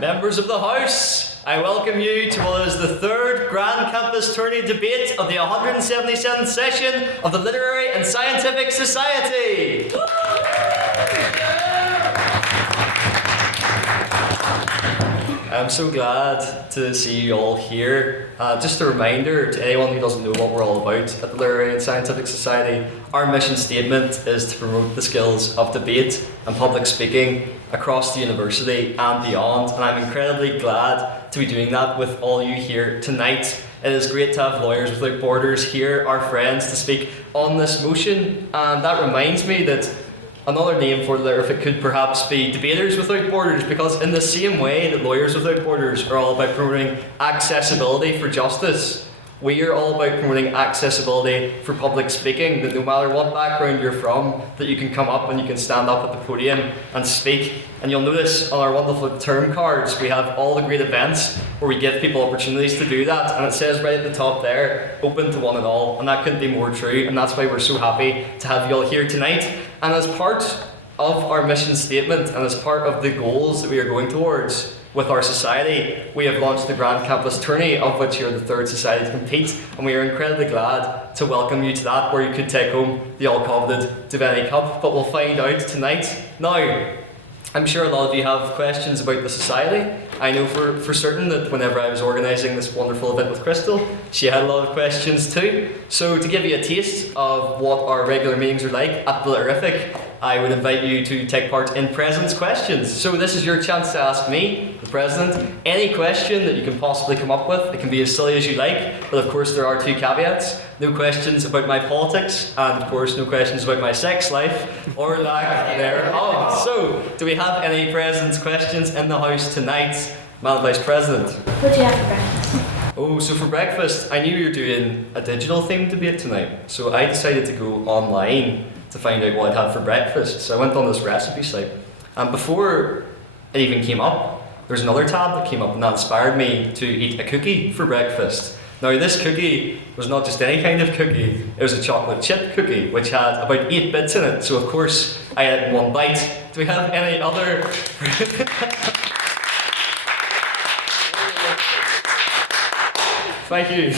Members of the House, I welcome you to what is the third Grand Campus Tourney debate of the 177th session of the Literary and Scientific Society. I'm so glad to see you all here. Just a reminder to anyone who doesn't know what we're all about at the Literary and Scientific Society, our mission statement is to promote the skills of debate and public speaking across the university and beyond, and I'm incredibly glad to be doing that with all you here tonight. It is great to have Lawyers Without Borders here, our friends, to speak on this motion, and that reminds me that another name for it could perhaps be Debaters Without Borders, because in the same way that Lawyers Without Borders are all about promoting accessibility for justice, we are all about promoting accessibility for public speaking, that no matter what background you're from, that you can come up and you can stand up at the podium and speak. And you'll notice on our wonderful term cards, we have all the great events where we give people opportunities to do that, and it says right at the top there, open to one and all, and that couldn't be more true, and that's why we're so happy to have you all here tonight. And as part of our mission statement and as part of the goals that we are going towards with our society, we have launched the Grand Campus Tourney, of which you're the third society to compete, and we are incredibly glad to welcome you to that, where you could take home the all-coveted Devaney Cup, but we'll find out tonight. Now, I'm sure a lot of you have questions about the society. I know for certain that whenever I was organising this wonderful event with Crystal, she had a lot of questions too. So to give you a taste of what our regular meetings are like at the Literific, I would invite you to take part in President's Questions. So this is your chance to ask me, the President, any question that you can possibly come up with. It can be as silly as you like, but of course there are two caveats. No questions about my politics, and of course no questions about my sex life, or lack thereof. So, do we have any President's Questions in the House tonight? Madam Vice President. What do you have for breakfast? Oh, so for breakfast, I knew you were doing a digital themed debate tonight, so I decided to go online to find out what I'd have for breakfast. So I went on this recipe site, and before it even came up, there's another tab that came up, and that inspired me to eat a cookie for breakfast. Now this cookie was not just any kind of cookie, it was a chocolate chip cookie which had about 8 bits in it, so of course I had it in one bite. Do we have any other... Thank you.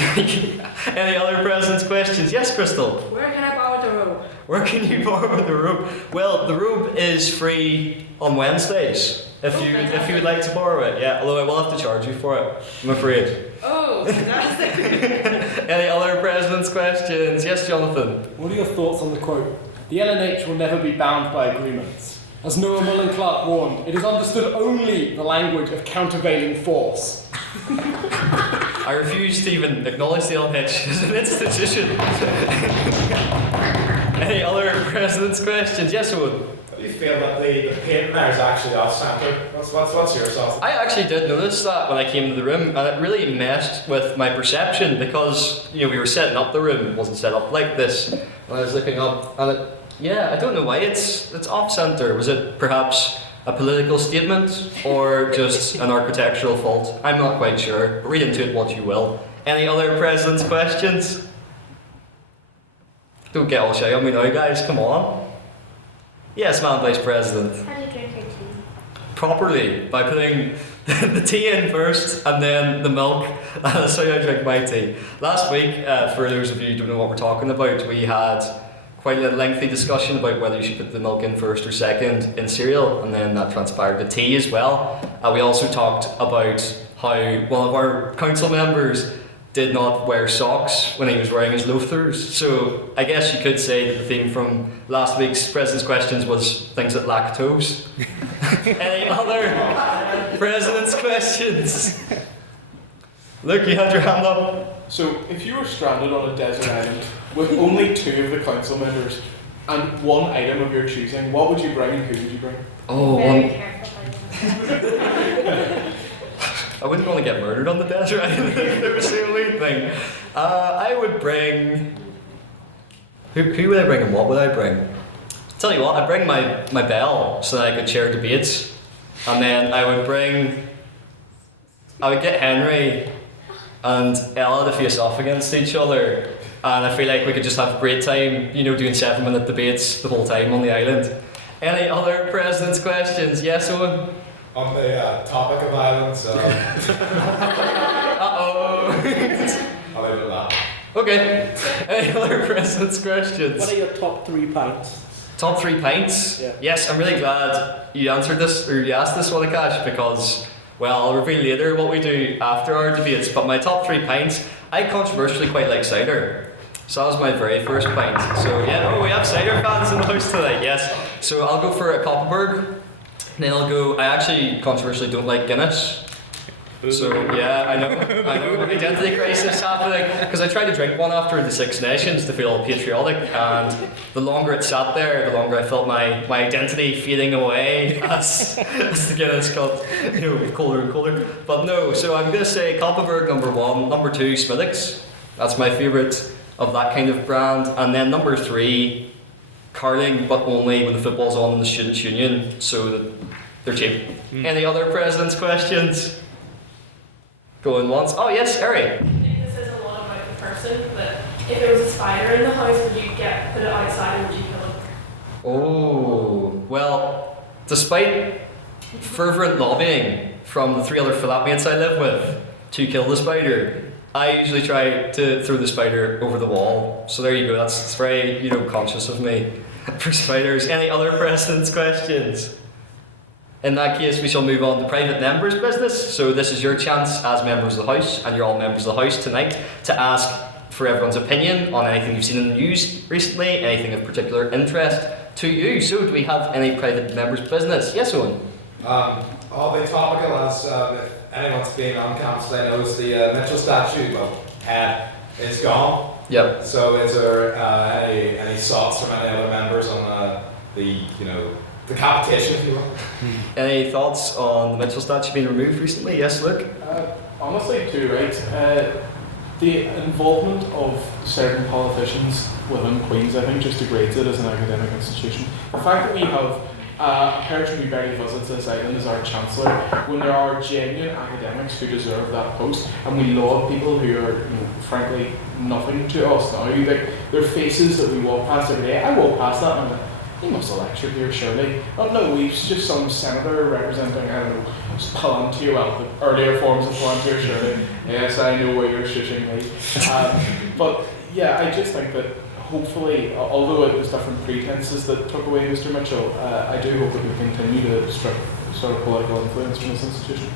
Any other President's Questions? Yes, Crystal? Where can I borrow the robe? Where can you borrow the robe? Well, the robe is free on Wednesdays, if you would like to borrow it, yeah, although I will have to charge you for it, I'm afraid. Oh, fantastic. Any other President's Questions? Yes, Jonathan? What are your thoughts on the quote? The LNH will never be bound by agreements. As Noah Mullen Clark warned, it is understood only the language of countervailing force. I refuse to even acknowledge the LNH as an institution. Any other President's Questions? Yes, Owen? Do you feel that the paint there is actually off-centre? What's your thoughts? I actually did notice that when I came to the room, and it really messed with my perception, because we were setting up the room, it wasn't set up like this, and I was looking up, and I don't know why it's off-centre. Was it perhaps a political statement, or just an architectural fault? I'm not quite sure, but read into it what you will. Any other President's Questions? Don't get all shy on me now, guys, come on. Yes, Madam Vice President. How do you drink your tea? Properly, by putting the tea in first and then the milk. That's how I drink my tea. Last week, for those of you who don't know what we're talking about, we had quite a lengthy discussion about whether you should put the milk in first or second in cereal, and then that transpired to tea as well. We also talked about how one of our council members did not wear socks when he was wearing his loafers. So I guess you could say that the theme from last week's President's Questions was things that lack toes. Any other President's Questions? Luke, you had your hand up. So if you were stranded on a desert island with only 2 of the council members and one item of your choosing, what would you bring and who would you bring? Oh, Very one. careful. I wouldn't want to get murdered on the desert island if it was the only thing. I would bring... Who would I bring and what would I bring? Tell you what, I'd bring my bell so that I could chair debates, and then I would get Henry and Ella to face off against each other, and I feel like we could just have a great time, you know, doing 7-minute debates the whole time on the island. Any other president's questions? Yes, Owen? On the topic of violence, Uh-oh. I'll leave it at that. Okay. Any other president's questions? What are your top 3 pints? Top 3 pints? Yeah. Yes, I'm really glad you answered this, or you asked this one, Akaash, because, well, I'll reveal later what we do after our debates, but my top 3 pints, I controversially quite like cider. So that was my very first pint. So yeah, we have cider fans in the house tonight, yes. So I'll go for a Koppenberg, then I actually controversially don't like Guinness. So yeah, I know, identity crisis happening, because I tried to drink one after the Six Nations to feel patriotic, and the longer it sat there, the longer I felt my identity fading away as the Guinness got, you know, colder and colder. But no, so I'm going to say Koppenberg number 1, number 2 Smithwick's, that's my favourite of that kind of brand, and then number 3 Carling, but only when the football's on in the Students' Union, so that they're cheap. Any other president's questions? Going once. Oh yes, Harry. I think this says a lot about the person, but if there was a spider in the house, would you put it outside and would you kill it? Oh, well, despite fervent lobbying from the 3 other flatmates I live with to kill the spider, I usually try to throw the spider over the wall. So there you go, that's very, you know, conscious of me for spiders. Any other president's questions? In that case, we shall move on to private members' business. So this is your chance as members of the House, and you're all members of the House tonight, to ask for everyone's opinion on anything you've seen in the news recently, anything of particular interest to you. So do we have any private members' business? Yes, Owen? All the topical, as if anyone's been on campus today knows, the Mitchell statue is gone. Yep. So is there any thoughts from any other members on the decapitation, if you will? Any thoughts on the Mitchell statue being removed recently? Yes, Luke? Honestly, too, right? The involvement of certain politicians within Queen's, I think, just degrades it as an academic institution. The fact that we have a person who barely visits this island as our Chancellor, when there are genuine academics who deserve that post, and we laud people who are, you know, frankly, nothing to us now. Like, their faces that we walk past every day. I walk past that and I'm like, he must have lectured here, surely. Oh no, he's just some senator representing, I don't know, Palantir, well, the earlier forms of Palantir, surely. Yes, I know why you're shushing me. But yeah, I just think that hopefully, although it was different pretenses that took away Mr. Mitchell, I do hope that we continue to strip sort of political influence from this institution.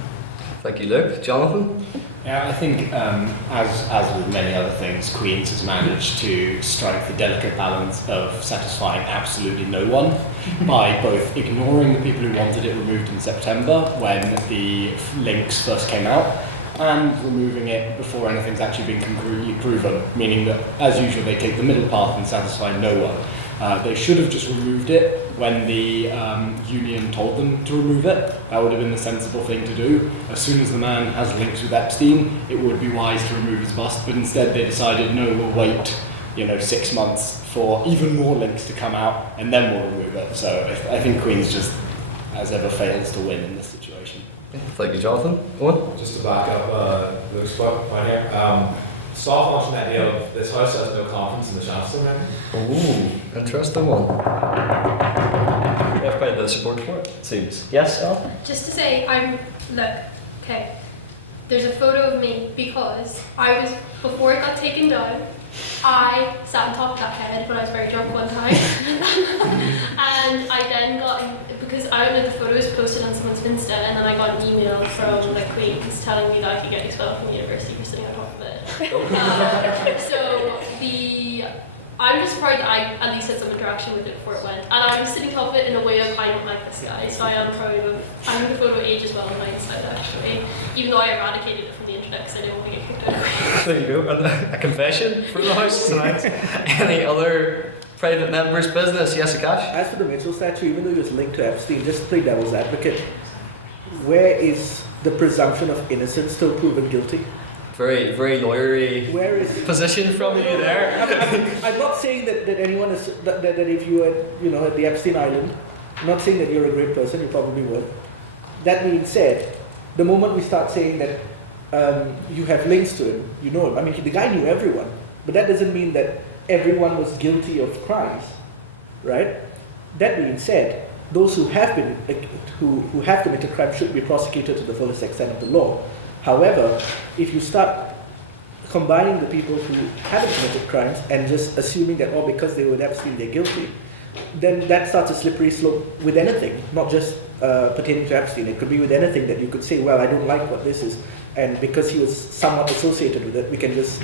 Thank you, Luke. Jonathan? Yeah, I think as with many other things, Queen's has managed to strike the delicate balance of satisfying absolutely no one by both ignoring the people who wanted it removed in September when the links first came out, and removing it before anything's actually been concretely proven, meaning that, as usual, they take the middle path and satisfy no one. They should have just removed it when the union told them to remove it. That would have been the sensible thing to do. As soon as the man has links with Epstein, it would be wise to remove his bust, but instead they decided, no, we'll wait 6 months for even more links to come out, and then we'll remove it. So I think Queen's just, as ever, fails to win in this situation. Thank you, Jonathan. Owen? Just to back up Luke's point here, soft launching the idea of this House has no confidence in the Chancellor, maybe? Ooh, interesting one. We have quite a bit of support for it, it seems. Yes, Al? Just to say, okay, there's a photo of me because before it got taken down, I sat on top of that head when I was very drunk one time. And I then because I don't know, the photo was posted on someone's Insta, and then I got an email from the Queen's telling me that I could get expelled from the university for sitting on top of it. I'm just surprised that I at least had some interaction with it before it went. And I was sitting on top of it in a way of, I don't like this guy, so I am proud of, I think the photo ages well in hindsight actually, even though I eradicated it from the internet because I didn't want to get kicked out. There you go. And a confession for the House tonight. Any other private members' business? Yes, Akaash? As for the Mitchell statue, even though he was linked to Epstein, just to play devil's advocate, where is the presumption of innocence still proven guilty? Very, very lawyery Where is position from you there. I'm not saying that anyone is that if you were at the Epstein Island, I'm not saying that you're a great person. You probably were. That being said, the moment we start saying that you have links to him, you know him. I mean, the guy knew everyone, but that doesn't mean that everyone was guilty of crimes, right? That being said, those who have been who have committed crimes should be prosecuted to the fullest extent of the law. However, if you start combining the people who haven't committed crimes and just assuming that because they were Epstein they're guilty, then that starts a slippery slope with anything, not just pertaining to Epstein. It could be with anything that you could say, well, I don't like what this is, and because he was somewhat associated with it, we can just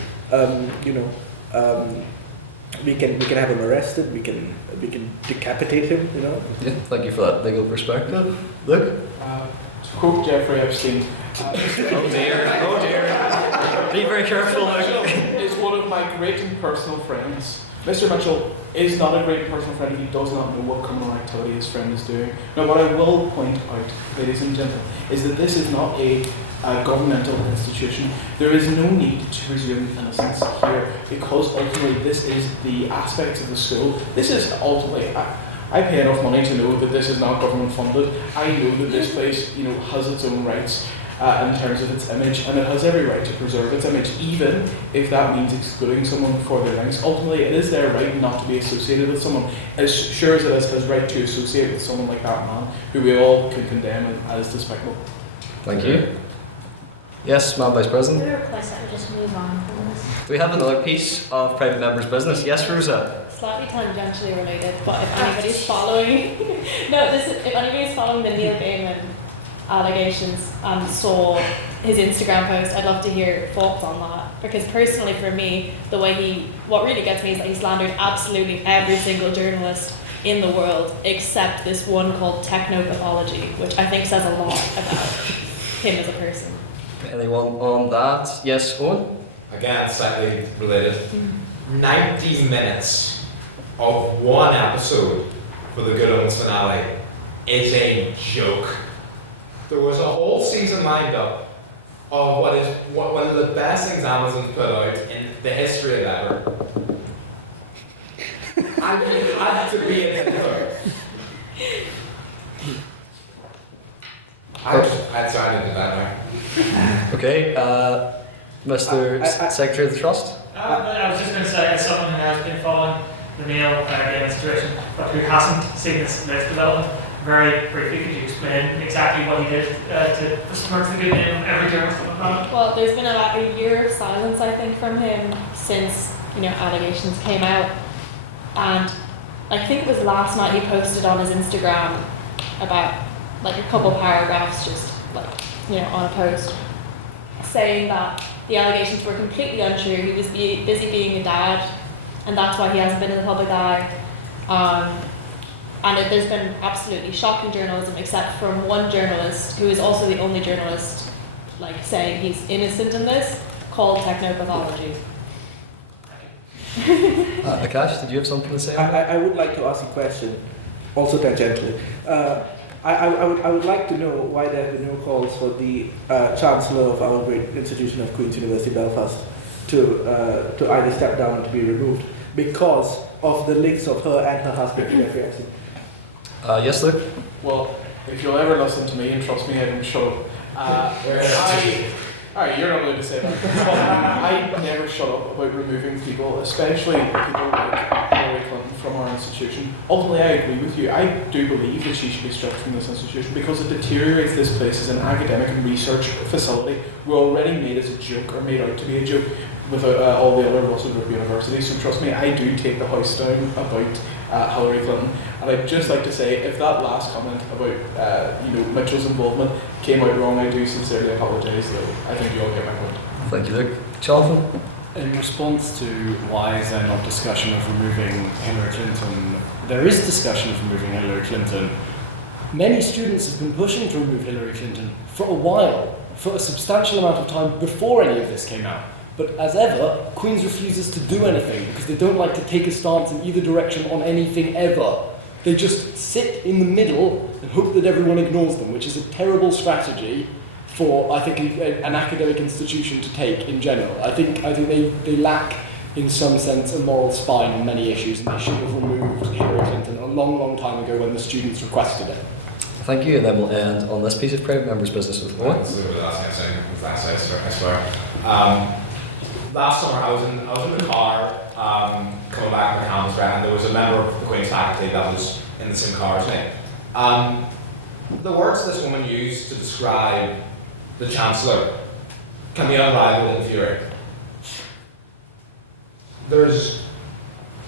we can have him arrested. We can decapitate him. Yeah, thank you for that legal perspective. Luke? To quote Jeffrey Epstein, Oh dear. Be very careful, Luke. is one of my great and personal friends. Mr. Mitchell is not a great personal friend if he does not know what criminal activity his friend is doing. Now, what I will point out, ladies and gentlemen, is that this is not a governmental institution. There is no need to presume innocence here, because ultimately this is the aspects of the school. This is ultimately, I pay enough money to know that this is not government funded. I know that this place, has its own rights in terms of its image, and it has every right to preserve its image, even if that means excluding someone for their links. Ultimately, it is their right not to be associated with someone, as sure as it is his right to associate with someone like that man, who we all could condemn as despicable. Thank you. Yes, Madam Vice President. Could I request that we just move on from this? Do we have another piece of private members' business? Yes, Rosa? Slightly tangentially related, but if anybody's following, if anybody's following the Neil Gaiman allegations and saw his Instagram post, I'd love to hear thoughts on that. Because personally, for me, what really gets me is that he slandered absolutely every single journalist in the world except this one called Technopathology, which I think says a lot about him as a person. Anyone on that? Yes, Owen? Again, slightly related. 90 minutes of one episode for the Good Omens finale is a joke. There was a whole season lined up of what is one of the best things Amazon's put out in the history of ever. And you had to be in the third. I'd sign into that now. Okay, Mr. Secretary of the Trust? I was just going to say, as someone who has been following the Neil Gaiman situation, but who hasn't seen this development, very briefly, could you explain exactly what he did to besmirch the good name of every journalist on the planet? Well, there's been about a year of silence, I think, from him since allegations came out, and I think it was last night he posted on his Instagram about a couple paragraphs, just on a post, saying that the allegations were completely untrue. He was busy being a dad, and that's why he hasn't been in the public eye. And there's been absolutely shocking journalism, except from one journalist who is also the only journalist saying he's innocent in this, called Technopathology. Akaash, did you have something to say? I would like to ask a question, also tangentially. I would like to know why there have been no calls for the Chancellor of our great institution of Queen's University Belfast to either step down or to be removed because of the links of her and her husband to Jeffrey Epstein. Yes, Luke? Well, if you'll ever listen to me, and trust me, I don't shut up. Alright, you're not allowed to say that. I never shut up about removing people, especially people like Hillary Clinton from our institution. Ultimately, I agree with you. I do believe that she should be stripped from this institution because it deteriorates this place as an academic and research facility. We're already made as a joke, or made out to be a joke, with all the other Russell Group universities. So trust me, I do take the house down about Hillary Clinton. And I'd just like to say, if that last comment about Mitchell's involvement came out wrong, I do sincerely apologise. I think you all get my point. Thank you, Luke. Jonathan? In response to why is there not discussion of removing Hillary Clinton, there is discussion of removing Hillary Clinton. Many students have been pushing to remove Hillary Clinton for a while, for a substantial amount of time before any of this came out. But as ever, Queen's refuses to do anything because they don't like to take a stance in either direction on anything ever. They just sit in the middle and hope that everyone ignores them, which is a terrible strategy for, I think, an academic institution to take in general. I think they lack, in some sense, a moral spine on many issues, and they should have removed Hillary Clinton a long, long time ago when the students requested it. Thank you, and then we'll end on this piece of private members' business with Owen. This is the last thing I'm saying, I swear. Last summer, I was in the car coming back from the campus, right, and there was a member of the Queen's faculty that was in the same car as me. The words this woman used to describe the Chancellor can be unrivaled in fury.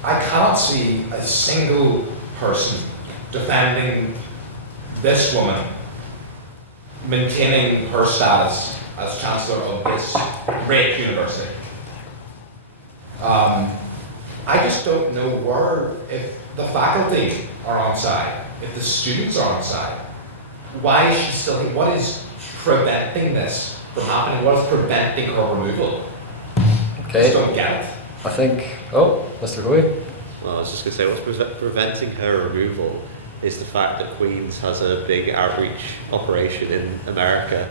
I cannot see a single person defending this woman maintaining her status as Chancellor of this great university. I just don't know if the faculty are on side, if the students are on side. Why is she still here? What is preventing this from happening? What is preventing her removal? Okay. I just don't get it. I think, Mr. Coyle. Well, I was just going to say, what's preventing her removal is the fact that Queen's has a big outreach operation in America,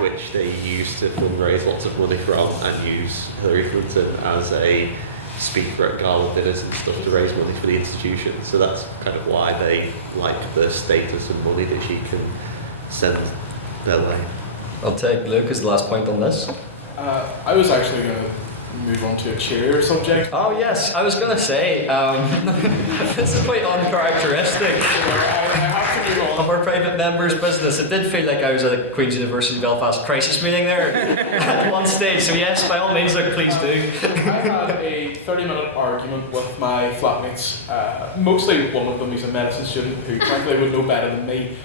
which they use to fundraise lots of money from and use Hillary Clinton as a speaker at gala dinners and stuff to raise money for the institution. So that's kind of why they like the status and money that she can send their way. I'll take Luke as the last point on this. I was actually going to move on to a cheerier subject. Oh yes, I was going to say, this is quite uncharacteristic of our private members' business. It did feel like I was at a Queen's University Belfast crisis meeting there at one stage, so yes, by all means, please do. I had a 30-minute argument with my flatmates, mostly one of them who's a medicine student who frankly would know better than me.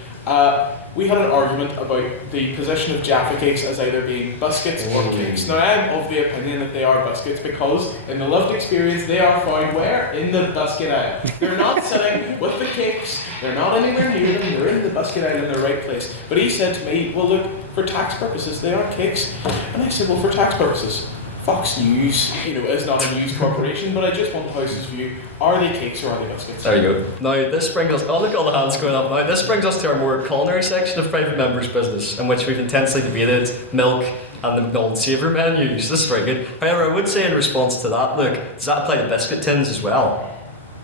We had an argument about the position of Jaffa cakes as either being biscuits or cakes. Now, I am of the opinion that they are biscuits because, in the lived experience, they are found where? In the biscuit aisle. They're not sitting with the cakes, they're not anywhere near them, they're in the biscuit aisle in the right place. But he said to me, well, look, for tax purposes, they are cakes. And I said, well, for tax purposes, Fox News, is not a news corporation, but I just want the House's view. Are they cakes or are they biscuits? There you go. Now, this brings us, look at all the hands going up now. This brings us to our more culinary section of private members' business, in which we've intensely debated milk and the mild saviour menus. This is very good. However, I would say in response to that, look, does that apply to biscuit tins as well?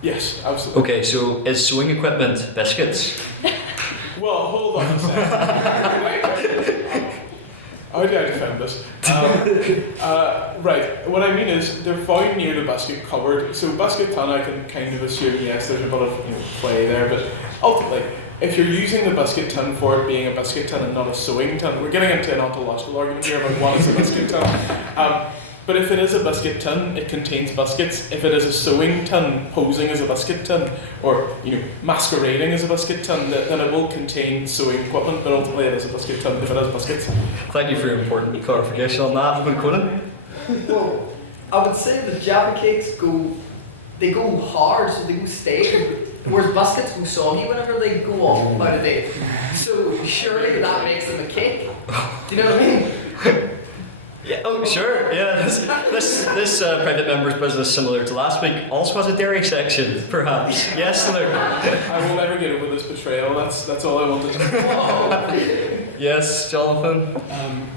Yes, absolutely. Okay, so is sewing equipment biscuits? Well, hold on a second. How do I defend this? Right, what I mean is they're found near the biscuit cupboard. So biscuit tin, I can kind of assume, yes, there's a bit of play there, but ultimately, if you're using the biscuit tin for it being a biscuit tin and not a sewing tin, we're getting into an ontological argument here about what is a biscuit tin. But if it is a biscuit tin, it contains biscuits. If it is a sewing tin posing as a biscuit tin, or masquerading as a biscuit tin, then it will contain sewing equipment, but ultimately it is a biscuit tin if it has biscuits. Thank you for your important clarification on that. Colin? Well, I would say that Jaffa cakes go hard, so they go stale. Whereas biscuits go soggy whenever they go off out of date. So surely that makes them a cake. Do you know what I mean? Yeah, sure. Yeah, this private members' business, similar to last week, also has a dairy section, perhaps. Yes, Luke. I will never get over this betrayal. That's all I wanted to know. Yes, Jonathan.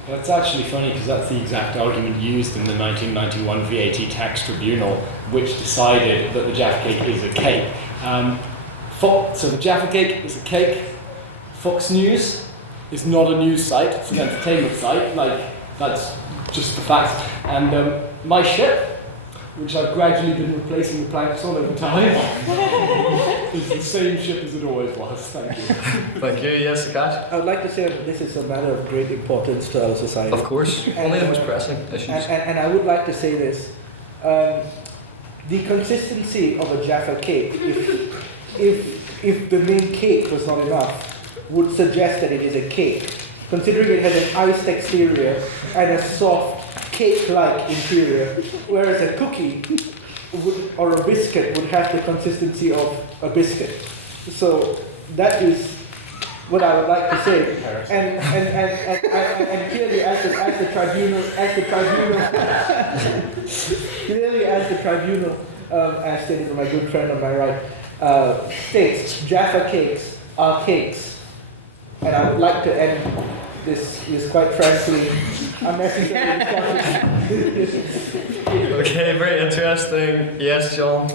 That's actually funny because that's the exact argument used in the 1991 VAT tax tribunal, which decided that the Jaffa cake is a cake. So the Jaffa cake is a cake. Fox News is not a news site; it's an entertainment site. That's just the fact. And my ship, which I've gradually been replacing the planks on over time, is the same ship as it always was. Thank you. Thank you. Yes, Akaash? I would like to say that this is a matter of great importance to our society. Of course. Only the most pressing issues. And I would like to say this. The consistency of a Jaffa cake, if the main cake was not enough, would suggest that it is a cake. Considering it has an iced exterior and a soft cake-like interior, whereas a cookie or a biscuit would have the consistency of a biscuit. So that is what I would like to say. And clearly, as the tribunal, as stated by my good friend on my right, states, Jaffa cakes are cakes. And I would like to end this quite frankly unnecessary discussion. Okay, very interesting. Yes, John.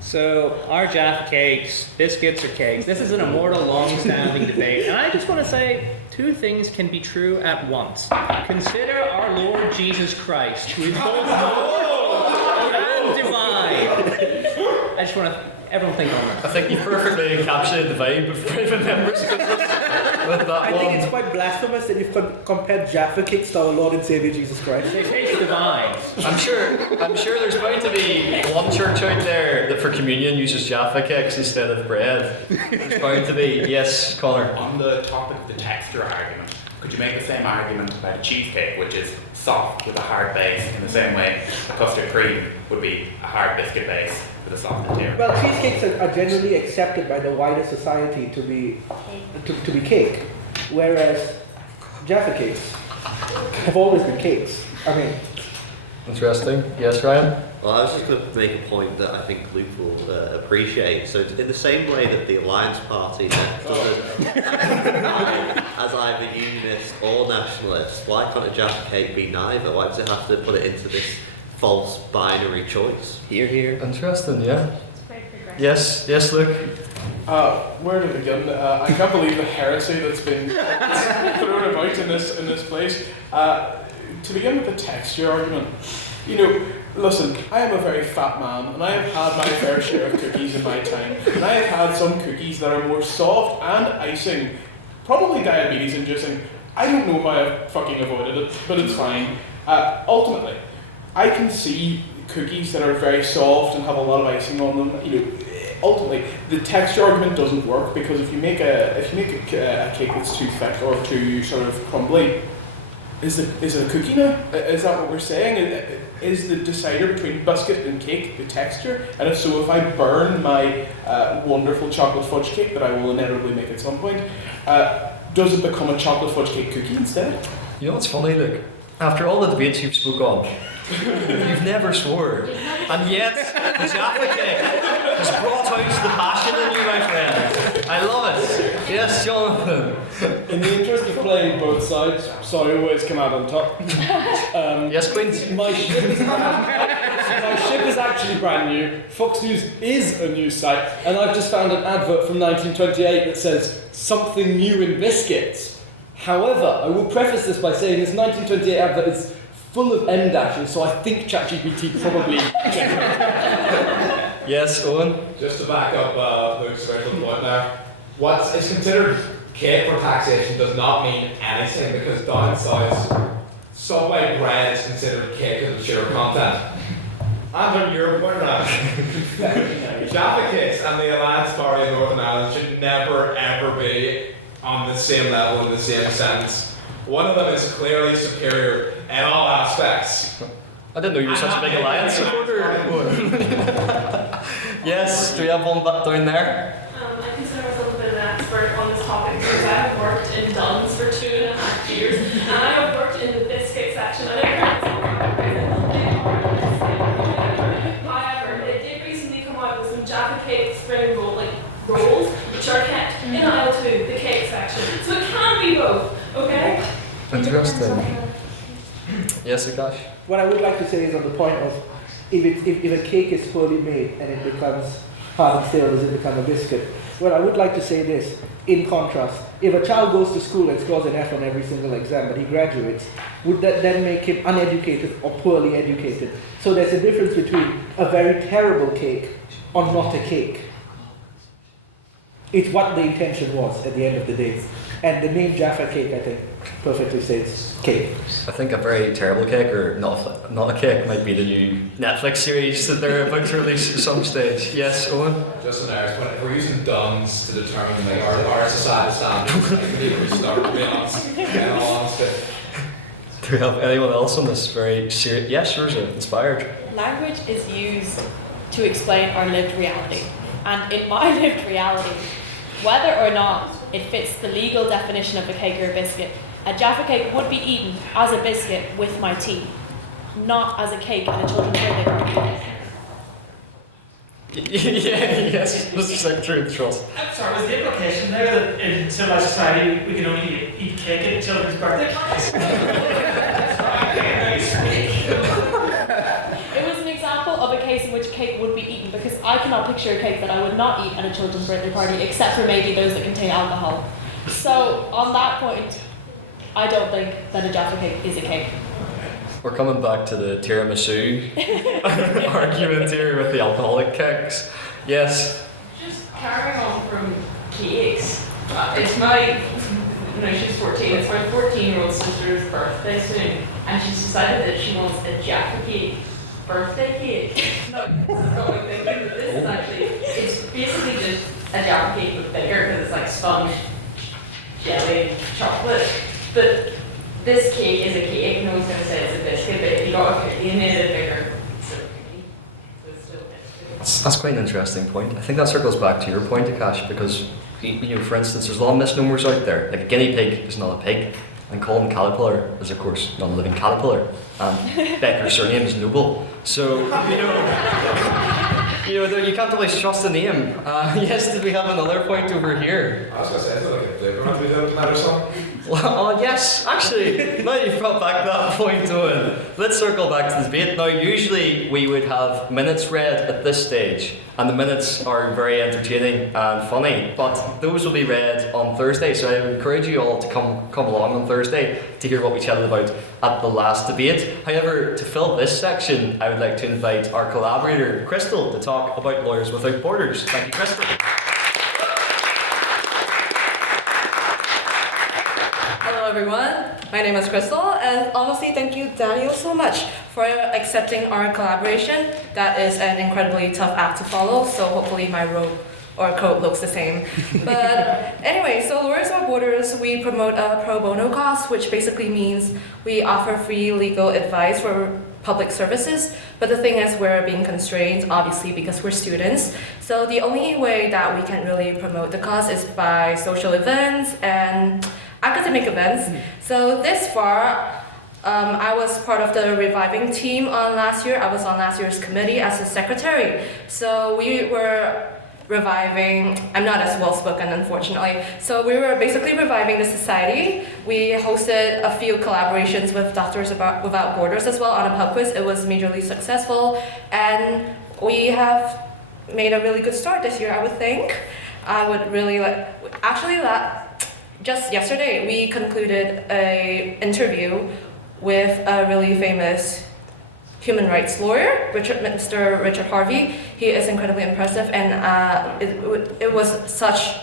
So, are Jaffa cakes biscuits or cakes? This is an immortal, long-standing debate, and I just want to say two things can be true at once. Consider our Lord Jesus Christ, who is both Lord and divine. I just want to everyone think on that. I think you perfectly encapsulated the vibe of private members with that I one. think it's quite blasphemous that you've compared Jaffa cakes to our Lord and Savior Jesus Christ. They taste divine. I'm sure there's bound to be one church out there that for communion uses Jaffa cakes instead of bread. There's bound to be. Yes, Connor. On the topic of the texture argument, could you make the same argument about a cheesecake, which is soft with a hard base, in the same way a custard cream would be a hard biscuit base with a soft interior? Well, cheesecakes are generally accepted by the wider society to be cake, whereas Jaffa cakes have always been cakes. I mean, interesting. Yes, Ryan. Well, I was just going to make a point that I think Luke will appreciate. So, in the same way that the Alliance Party doesn't as either unionist or nationalist, why can't a Jaffa cake be neither? Why does it have to put it into this false binary choice? Here. Interesting, yeah. It's very progressive. Yes, Luke. Where to begin? I can't believe the heresy that's been thrown about in this place. To begin with the texture argument, listen, I am a very fat man, and I have had my fair share of cookies in my time, and I have had some cookies that are more soft and icing, probably diabetes inducing. I don't know why I fucking avoided it, but it's fine. Ultimately, I can see cookies that are very soft and have a lot of icing on them. Ultimately, the texture argument doesn't work, because if you make a cake that's too thick or too sort of crumbly, is it a cookie now? Is that what we're saying? Is the decider between biscuit and cake the texture? And if so, if I burn my wonderful chocolate fudge cake that I will inevitably make at some point, does it become a chocolate fudge cake cookie instead? You know what's funny, Luke? After all the debates you've spoke on, you've never swore. And yet, the Jaffa cake has brought out the passion in you, my friend. I love it. Yes, Jonathan. In the interest of playing both sides, so I always come out on top. Yes, Queens. My ship is actually brand new. Fox News is a news site, and I've just found an advert from 1928 that says something new in biscuits. However, I will preface this by saying this 1928 advert is full of M dashes, so I think ChatGPT probably generated. Yes, Owen. Just to back up Luke's original point there, what is considered cake for taxation does not mean anything, because down south, Subway bread is considered cake because of sugar content. And on your point now, Jaffa cakes and the Alliance Party in Northern Ireland should never ever be on the same level in the same sentence. One of them is clearly superior in all aspects. I didn't know you were such a big Alliance supporter. Yes, do we have one down there? I consider myself a bit of an expert on this topic because I have worked in Dunn's for 2.5 years, and I have worked in the biscuit section. And however, they did recently come out with some Jaffa cake spring rolls, which are kept in aisle 2, the cake section. So it can be both, okay? Interesting. Yes, Akaash? what I would like to say is on the point of if a cake is poorly made and it becomes hard and stale, does it become a biscuit? Well, I would like to say this, in contrast. If a child goes to school and scores an F on every single exam, but he graduates, would that then make him uneducated or poorly educated? So there's a difference between a very terrible cake or not a cake. It's what the intention was at the end of the day. And the name Jaffa cake, I think, perfectly says cake. I think a very terrible cake, or not a cake, might be the new Netflix series that they're about to release at some stage. Yes, Owen? Just an Irish point. If we're using duns to determine like our societal standards, I think we need to restart, to be honest. In all honesty. Do we have anyone else on this very serious? Yes, Rosa, inspired. Language is used to explain our lived reality. And in my lived reality, whether or not it fits the legal definition of a cake or a biscuit, a Jaffa cake would be eaten as a biscuit with my tea, not as a cake at a children's birthday party. Yes, Mr. Secretary of the Trust. I'm sorry, was the implication there that in in civilized society, we can only eat cake at children's birthday parties. It was an example of a case in which cake would be eaten because I cannot picture a cake that I would not eat at a children's birthday party except for maybe those that contain alcohol. So on that point, I don't think that a Jaffa cake is a cake. We're coming back to the tiramisu argument here with the alcoholic cakes. Yes. Just carrying on from cakes. It's my, no, she's 14. It's my 14-year-old sister's birthday soon, and she's decided that she wants a Jaffa cake birthday cake. No, this is what I'm thinking. But this is actually, it's basically just a Jaffa cake but bigger because it's like sponge, jelly, and chocolate. But this cake is a cake. No one's going to say it's a biscuit, but if you got a cookie and made it bigger, it's still a cookie. So it's still a biscuit. That's quite an interesting point. I think that circles back to your point, Akaash, because, you know, for instance, there's a lot of misnomers out there. Like a guinea pig is not a pig, and calling caterpillar is, of course, not a living caterpillar. And Becker's surname is Noble. So, you can't always trust the name. Yes, did we have another point over here? I was going to say, I feel like a flavor might be the matter something. Well, yes, actually, now you've brought back that point on. Let's circle back to the debate. Now, usually we would have minutes read at this stage, and the minutes are very entertaining and funny, but those will be read on Thursday, so I would encourage you all to come along on Thursday to hear what we chatted about at the last debate. However, to fill this section, I would like to invite our collaborator, Crystal, to talk about Lawyers Without Borders. Thank you, Crystal. Hello everyone, my name is Crystal, and honestly thank you Daniel so much for accepting our collaboration. That is an incredibly tough act to follow, so hopefully my robe or coat looks the same. But anyway, so Lawyers Without Borders, we promote a pro bono cause, which basically means we offer free legal advice for public services, but the thing is we're being constrained, obviously, because we're students. So the only way that we can really promote the cause is by social events and academic events. So this far, I was part of the reviving team on last year. I was on last year's committee as a secretary. So we were reviving, I'm not as well spoken unfortunately, so we were basically reviving the society. We hosted a few collaborations with Doctors Without Borders as well on a pub quiz. It was majorly successful, and we have made a really good start this year, I would think. I would really like, actually just yesterday we concluded an interview with a really famous human rights lawyer, Mr. Richard Harvey. He is incredibly impressive, and it was such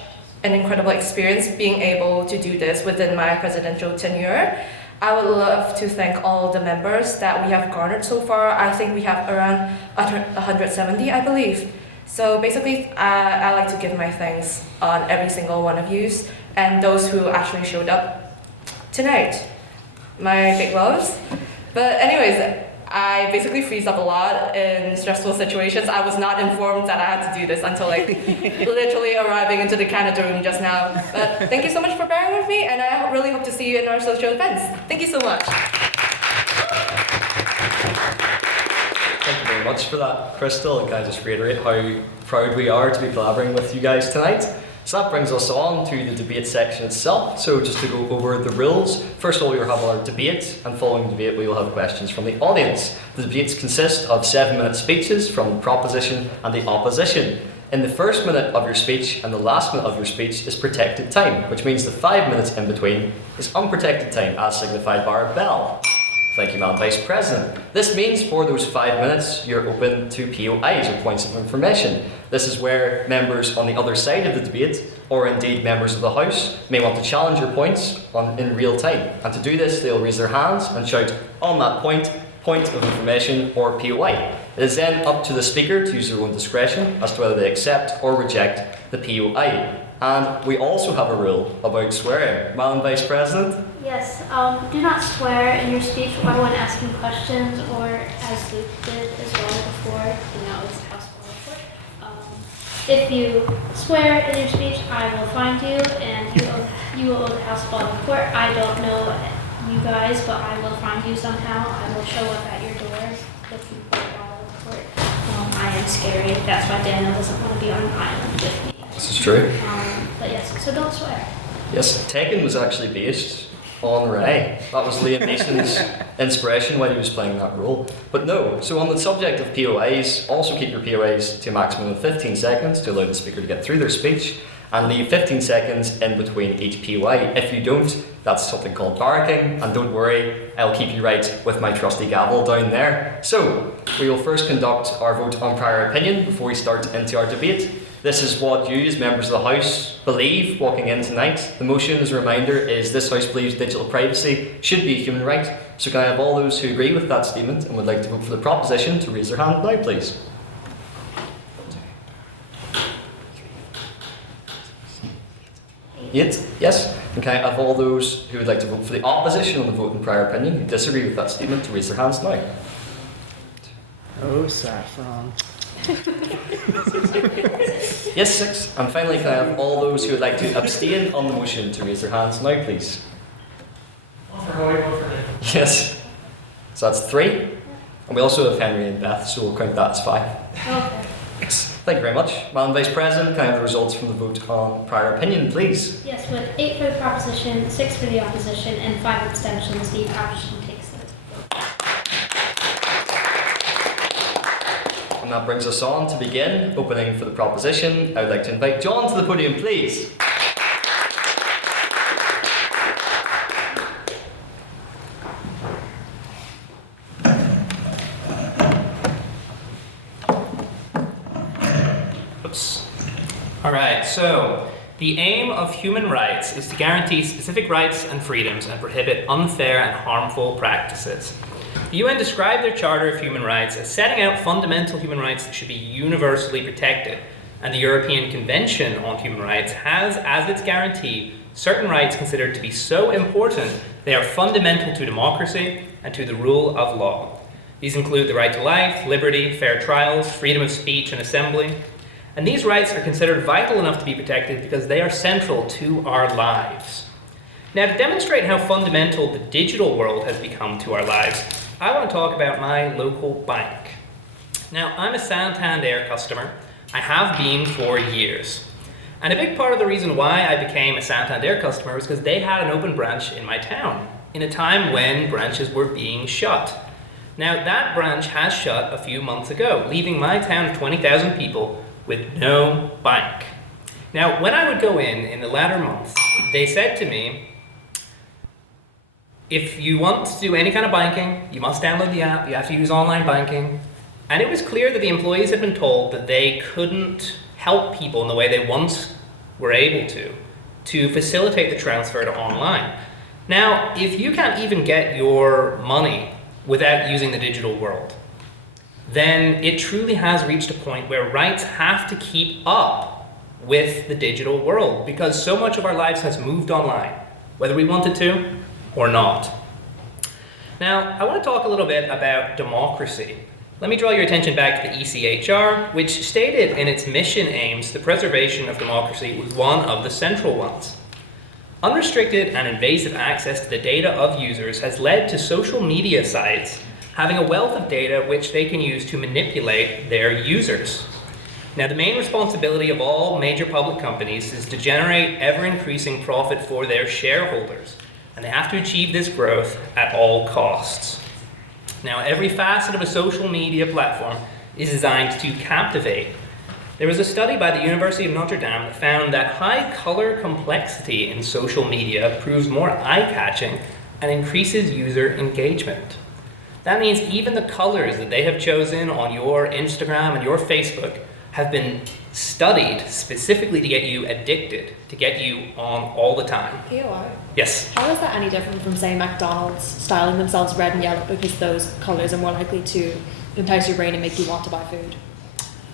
an incredible experience being able to do this within my presidential tenure. I would love to thank all the members that we have garnered so far. I think we have around 170, I believe. So basically, I like to give my thanks on every single one of you and those who actually showed up tonight. My big loves. But anyways, I basically freeze up a lot in stressful situations. I was not informed that I had to do this until literally arriving into the Canada room just now. But thank you so much for bearing with me, and I really hope to see you in our social events. Thank you so much. Thank you very much for that, Crystal, and can I just reiterate how proud we are to be collaborating with you guys tonight. So that brings us on to the debate section itself. So just to go over the rules, first of all we will have our debate, and following the debate we will have questions from the audience. The debates consist of 7-minute speeches from the proposition and the opposition. In the first minute of your speech and the last minute of your speech is protected time, which means the 5 minutes in between is unprotected time as signified by our bell. Thank you, Madam Vice President. This means for those 5 minutes, you're open to POIs, or points of information. This is where members on the other side of the debate, or indeed members of the House, may want to challenge your points in real time. And to do this, they'll raise their hands and shout on that point of information, or POI. It is then up to the speaker to use their own discretion as to whether they accept or reject the POI. And we also have a rule about swearing. Madam Vice President? Yes, do not swear in your speech or when asking questions, or as Luke did as well before, it's House Law report. If you swear in your speech, I will find you, and you will owe the House Law report. I don't know you guys, but I will find you somehow. I will show up at your door looking for the law report. I am scary. That's why Daniel doesn't want to be on an island with me. This is true. But yes, so don't swear. Yes, Tekken was actually based on Ray. That was Liam Neeson's inspiration when he was playing that role. But no, so on the subject of POAs, also keep your POAs to a maximum of 15 seconds to allow the speaker to get through their speech, and leave 15 seconds in between each POA. If you don't, that's something called barracking, and don't worry, I'll keep you right with my trusty gavel down there. So, we will first conduct our vote on prior opinion before we start into our debate. This is what you, as members of the House, believe walking in tonight. The motion, as a reminder, is this House believes digital privacy should be a human right. So can I have all those who agree with that statement and would like to vote for the proposition to raise their hand now, please? Eight? Yes? And can I have all those who would like to vote for the opposition on the vote in prior opinion, who disagree with that statement, to raise their hands now? Oh, Saffron. Yes, 6. And finally, can I have all those who would like to abstain on the motion to raise their hands now, please? One for Hoy, one for me. Yes. So that's 3. And we also have Henry and Beth, so we'll count that as 5. Okay. Yes. Thank you very much. Madam Vice President, can I have the results from the vote on prior opinion, please? Yes, with 8 for the proposition, 6 for the opposition, and 5 abstentions, the opposition takes the vote. And that brings us on to begin opening for the proposition. I would like to invite John to the podium, please. Alright, so the aim of human rights is to guarantee specific rights and freedoms and prohibit unfair and harmful practices. The UN described their Charter of Human Rights as setting out fundamental human rights that should be universally protected, and the European Convention on Human Rights has as its guarantee certain rights considered to be so important they are fundamental to democracy and to the rule of law. These include the right to life, liberty, fair trials, freedom of speech and assembly. And these rights are considered vital enough to be protected because they are central to our lives. Now, to demonstrate how fundamental the digital world has become to our lives, I want to talk about my local bank. Now, I'm a Santander customer. I have been for years. And a big part of the reason why I became a Santander customer was because they had an open branch in my town, in a time when branches were being shut. Now, that branch has shut a few months ago, leaving my town of 20,000 people with no bank. Now, when I would go in the latter months, they said to me, if you want to do any kind of banking, you must download the app, you have to use online banking. And it was clear that the employees had been told that they couldn't help people in the way they once were able to facilitate the transfer to online. Now, if you can't even get your money without using the digital world, then it truly has reached a point where rights have to keep up with the digital world because so much of our lives has moved online, whether we wanted to or not. Now, I want to talk a little bit about democracy. Let me draw your attention back to the ECHR, which stated in its mission aims the preservation of democracy was one of the central ones. Unrestricted and invasive access to the data of users has led to social media sites having a wealth of data which they can use to manipulate their users. Now, the main responsibility of all major public companies is to generate ever-increasing profit for their shareholders, and they have to achieve this growth at all costs. Now, every facet of a social media platform is designed to captivate. There was a study by the University of Notre Dame that found that high color complexity in social media proves more eye-catching and increases user engagement. That means even the colors that they have chosen on your Instagram and your Facebook have been studied specifically to get you addicted, to get you on all the time. POI. Yes? How is that any different from, say, McDonald's styling themselves red and yellow because those colours are more likely to entice your brain and make you want to buy food?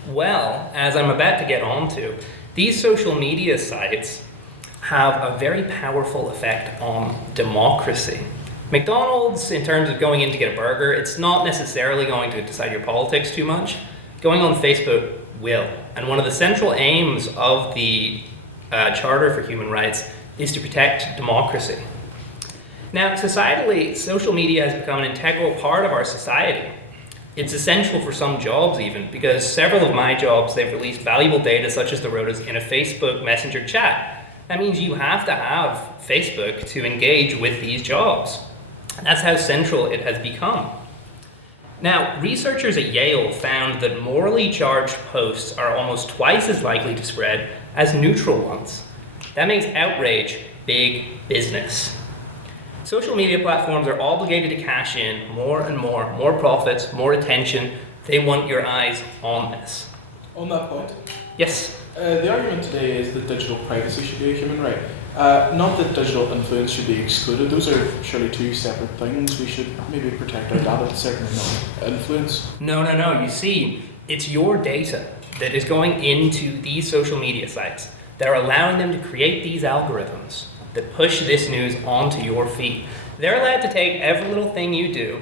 Well, as I'm about to get on to, these social media sites have a very powerful effect on democracy. McDonald's, in terms of going in to get a burger, it's not necessarily going to decide your politics too much. Going on Facebook will. And one of the central aims of the Charter for Human Rights is to protect democracy. Now, societally, social media has become an integral part of our society. It's essential for some jobs even, because several of my jobs, they've released valuable data such as the Rotas in a Facebook Messenger chat. That means you have to have Facebook to engage with these jobs. That's how central it has become. Now, researchers at Yale found that morally charged posts are almost twice as likely to spread as neutral ones. That makes outrage big business. Social media platforms are obligated to cash in more and more profits, more attention. They want your eyes on this. On that point, Yes? the argument today is that digital privacy should be a human right. Not that digital influence should be excluded. Those are surely two separate things. We should maybe protect our data, certainly not influence. No. You see, it's your data that is going into these social media sites that are allowing them to create these algorithms that push this news onto your feed. They're allowed to take every little thing you do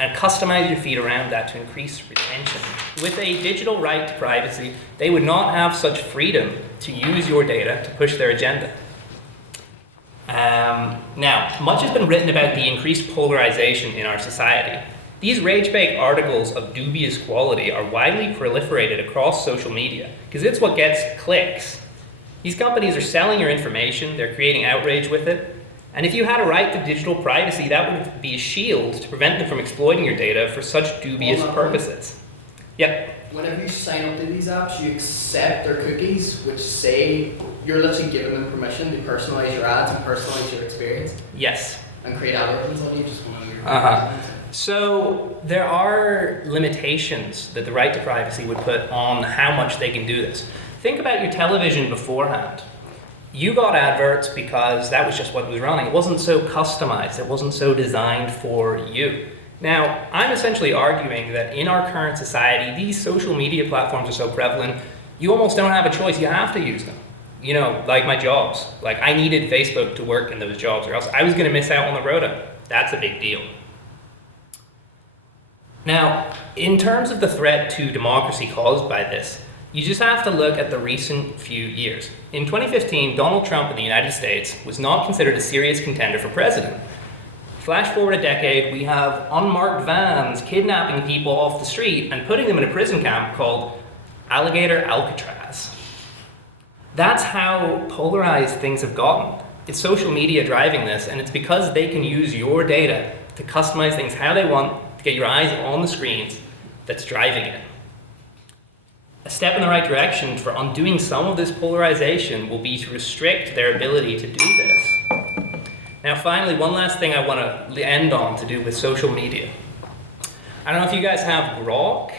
and customize your feed around that to increase retention. With a digital right to privacy, they would not have such freedom to use your data to push their agenda. Now, much has been written about the increased polarization in our society. These rage-bait articles of dubious quality are widely proliferated across social media because it's what gets clicks. These companies are selling your information, they're creating outrage with it, and if you had a right to digital privacy, that would be a shield to prevent them from exploiting your data for such dubious purposes. Yep. Whenever you sign up to these apps, you accept their cookies, which say you're literally giving them permission to personalize your ads and personalize your experience. Yes. And create algorithms on you, just one of your So there are limitations that the right to privacy would put on how much they can do this. Think about your television beforehand. You got adverts because that was just what was running. It wasn't so customized. It wasn't so designed for you. Now, I'm essentially arguing that in our current society, these social media platforms are so prevalent, you almost don't have a choice. You have to use them. You know, like my jobs. Like, I needed Facebook to work in those jobs, or else I was going to miss out on the Rota. That's a big deal. Now, in terms of the threat to democracy caused by this, you just have to look at the recent few years. In 2015, Donald Trump in the United States was not considered a serious contender for president. Flash forward a decade, we have unmarked vans kidnapping people off the street and putting them in a prison camp called Alligator Alcatraz. That's how polarized things have gotten. It's social media driving this, and it's because they can use your data to customize things how they want, to get your eyes on the screens, that's driving it. A step in the right direction for undoing some of this polarization will be to restrict their ability to do this. Now finally, one last thing I want to end on to do with social media. I don't know if you guys have Grok.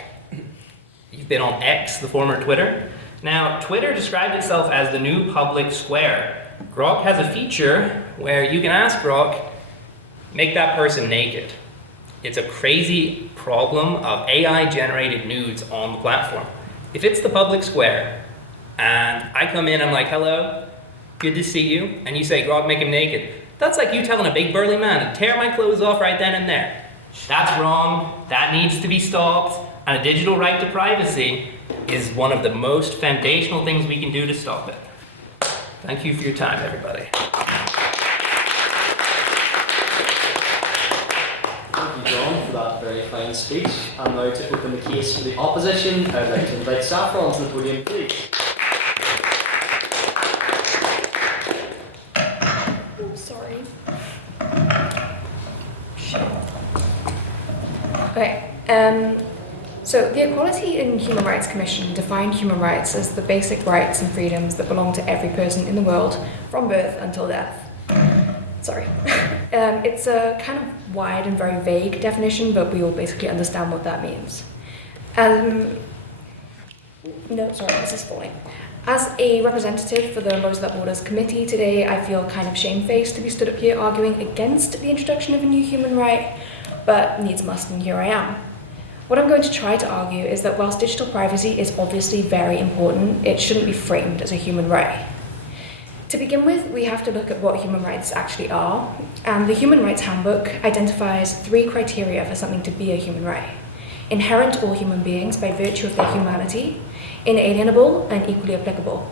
You've been on X, the former Twitter. Now, Twitter described itself as the new public square. Grok has a feature where you can ask Grok, make that person naked. It's a crazy problem of AI-generated nudes on the platform. If it's the public square, and I come in, I'm like, hello, good to see you, and you say, Grok, make him naked. That's like you telling a big burly man to tear my clothes off right then and there. That's wrong, that needs to be stopped, and a digital right to privacy is one of the most foundational things we can do to stop it. Thank you for your time, everybody. Thank you, John, for that very fine speech. And now to open the case for the opposition, I'd like to invite Saffron to the podium, please. Oh, sorry. Okay. So the Equality and Human Rights Commission defined human rights as the basic rights and freedoms that belong to every person in the world from birth until death. Sorry. It's a kind of wide and very vague definition, but we all basically understand what that means. No, sorry, this is falling. As a representative for the Rosa That Borders Committee today, I feel kind of shamefaced to be stood up here arguing against the introduction of a new human right, but needs must, and here I am. What I'm going to try to argue is that whilst digital privacy is obviously very important, it shouldn't be framed as a human right. To begin with, we have to look at what human rights actually are, and the Human Rights Handbook identifies 3 criteria for something to be a human right: inherent to all human beings by virtue of their humanity, inalienable, and equally applicable.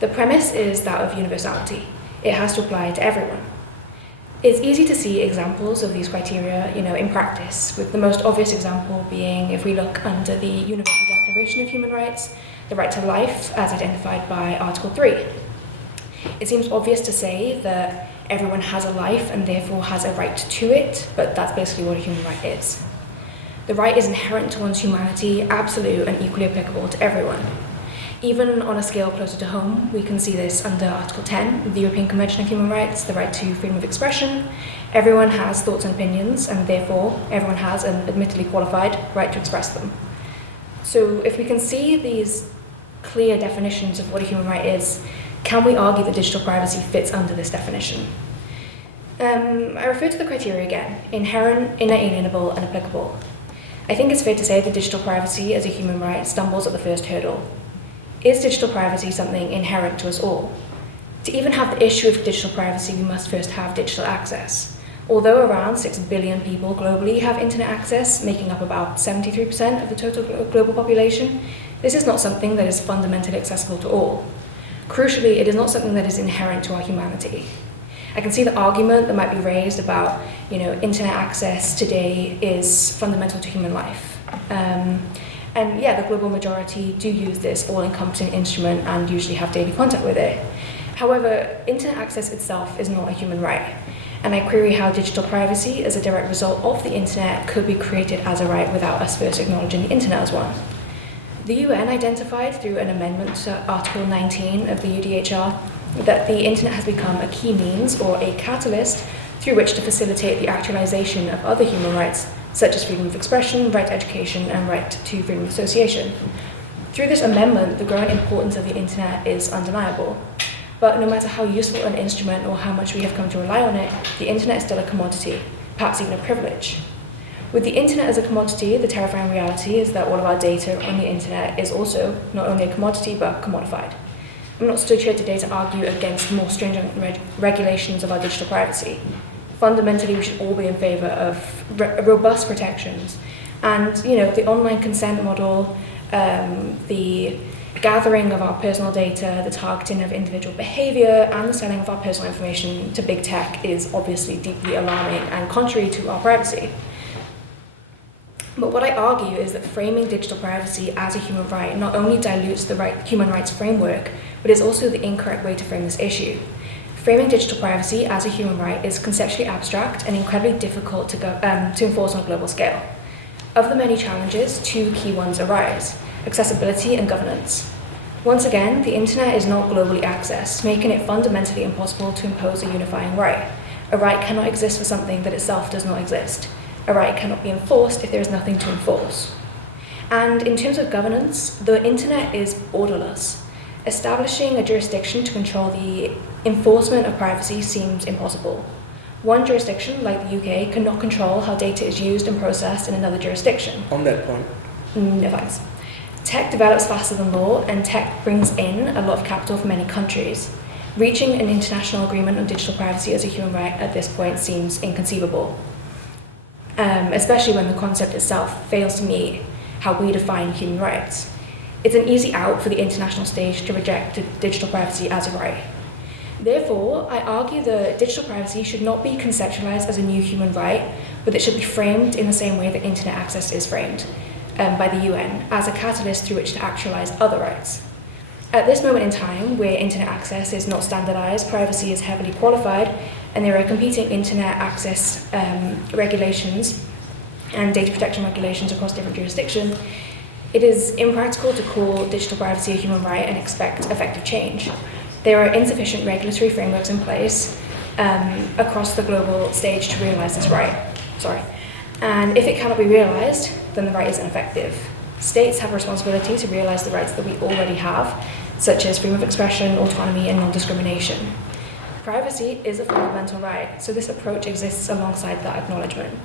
The premise is that of universality. It has to apply to everyone. It's easy to see examples of these criteria, in practice, with the most obvious example being if we look under the Universal Declaration of Human Rights, the right to life as identified by Article 3. It seems obvious to say that everyone has a life and therefore has a right to it, but that's basically what a human right is. The right is inherent to one's humanity, absolute and equally applicable to everyone. Even on a scale closer to home, we can see this under Article 10 of the European Convention of Human Rights, the right to freedom of expression. Everyone has thoughts and opinions, and therefore everyone has an admittedly qualified right to express them. So if we can see these clear definitions of what a human right is, can we argue that digital privacy fits under this definition? I refer to the criteria again: inherent, inalienable, and applicable. I think it's fair to say that digital privacy as a human right stumbles at the first hurdle. Is digital privacy something inherent to us all? To even have the issue of digital privacy, we must first have digital access. Although around 6 billion people globally have internet access, making up about 73% of the total global population, this is not something that is fundamentally accessible to all. Crucially, it is not something that is inherent to our humanity. I can see the argument that might be raised about, internet access today is fundamental to human life. And yeah, the global majority do use this all-encompassing instrument and usually have daily contact with it. However, internet access itself is not a human right, and I query how digital privacy as a direct result of the internet could be created as a right without us first acknowledging the internet as one. The UN identified through an amendment to Article 19 of the UDHR that the internet has become a key means or a catalyst through which to facilitate the actualization of other human rights, such as freedom of expression, right to education, and right to freedom of association. Through this amendment, the growing importance of the internet is undeniable. But no matter how useful an instrument or how much we have come to rely on it, the internet is still a commodity, perhaps even a privilege. With the internet as a commodity, the terrifying reality is that all of our data on the internet is also not only a commodity, but commodified. I'm not stood here today to argue against more stringent regulations of our digital privacy. Fundamentally, we should all be in favour of robust protections. And, the online consent model, the gathering of our personal data, the targeting of individual behaviour, and the selling of our personal information to big tech is obviously deeply alarming and contrary to our privacy. But what I argue is that framing digital privacy as a human right not only dilutes the human rights framework, but is also the incorrect way to frame this issue. Framing digital privacy as a human right is conceptually abstract and incredibly difficult to enforce on a global scale. Of the many challenges, two key ones arise: accessibility and governance. Once again, the internet is not globally accessed, making it fundamentally impossible to impose a unifying right. A right cannot exist for something that itself does not exist. A right cannot be enforced if there is nothing to enforce. And in terms of governance, the internet is borderless. Establishing a jurisdiction to control the enforcement of privacy seems impossible. One jurisdiction, like the UK, cannot control how data is used and processed in another jurisdiction. On that point. No thanks. Tech develops faster than law, and tech brings in a lot of capital from many countries. Reaching an international agreement on digital privacy as a human right at this point seems inconceivable, especially when the concept itself fails to meet how we define human rights. It's an easy out for the international stage to reject digital privacy as a right. Therefore, I argue that digital privacy should not be conceptualized as a new human right, but it should be framed in the same way that internet access is framed by the UN, as a catalyst through which to actualize other rights. At this moment in time, where internet access is not standardized, privacy is heavily qualified, and there are competing internet access regulations and data protection regulations across different jurisdictions, it is impractical to call digital privacy a human right and expect effective change. There are insufficient regulatory frameworks in place across the global stage to realise this right. And if it cannot be realised, then the right isn't effective. States have a responsibility to realise the rights that we already have, such as freedom of expression, autonomy, and non-discrimination. Privacy is a fundamental right, so this approach exists alongside that acknowledgement.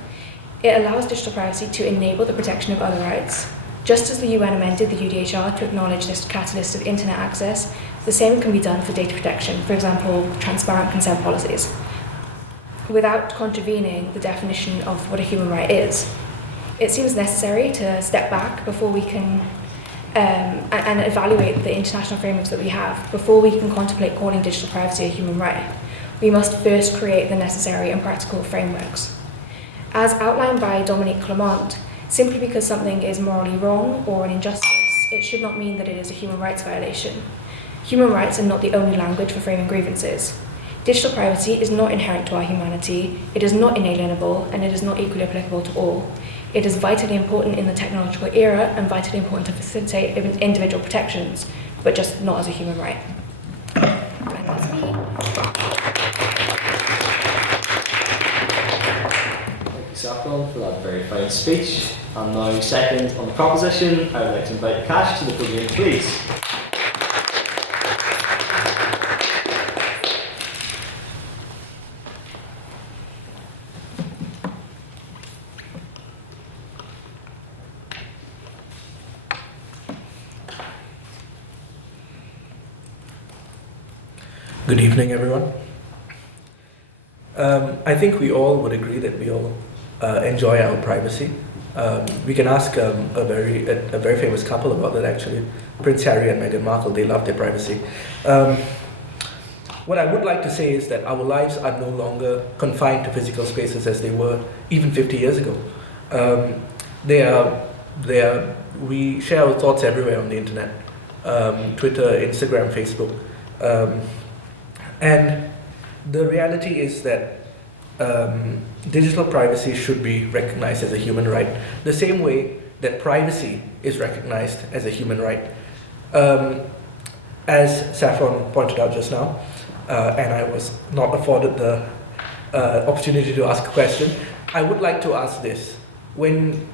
It allows digital privacy to enable the protection of other rights. Just as the UN amended the UDHR to acknowledge this catalyst of internet access, the same can be done for data protection, for example, transparent consent policies, without contravening the definition of what a human right is. It seems necessary to step back before we can and evaluate the international frameworks that we have before we can contemplate calling digital privacy a human right. We must first create the necessary and practical frameworks. As outlined by Dominique Clement, simply because something is morally wrong or an injustice, it should not mean that it is a human rights violation. Human rights are not the only language for framing grievances. Digital privacy is not inherent to our humanity, it is not inalienable, and it is not equally applicable to all. It is vitally important in the technological era and vitally important to facilitate individual protections, but just not as a human right. That's me. Thank you, Saffron, for that very fine speech. And now, second on the proposition, I would like to invite Akaash to the podium, please. Good evening, everyone. I think we all would agree that we all enjoy our privacy. We can ask a very famous couple about that, actually. Prince Harry and Meghan Markle, they love their privacy. What I would like to say is that our lives are no longer confined to physical spaces as they were even 50 years ago. We share our thoughts everywhere on the internet. Twitter, Instagram, Facebook. And the reality is that digital privacy should be recognized as a human right, the same way that privacy is recognized as a human right. As Saffron pointed out just now, and I was not afforded the opportunity to ask a question, I would like to ask this. When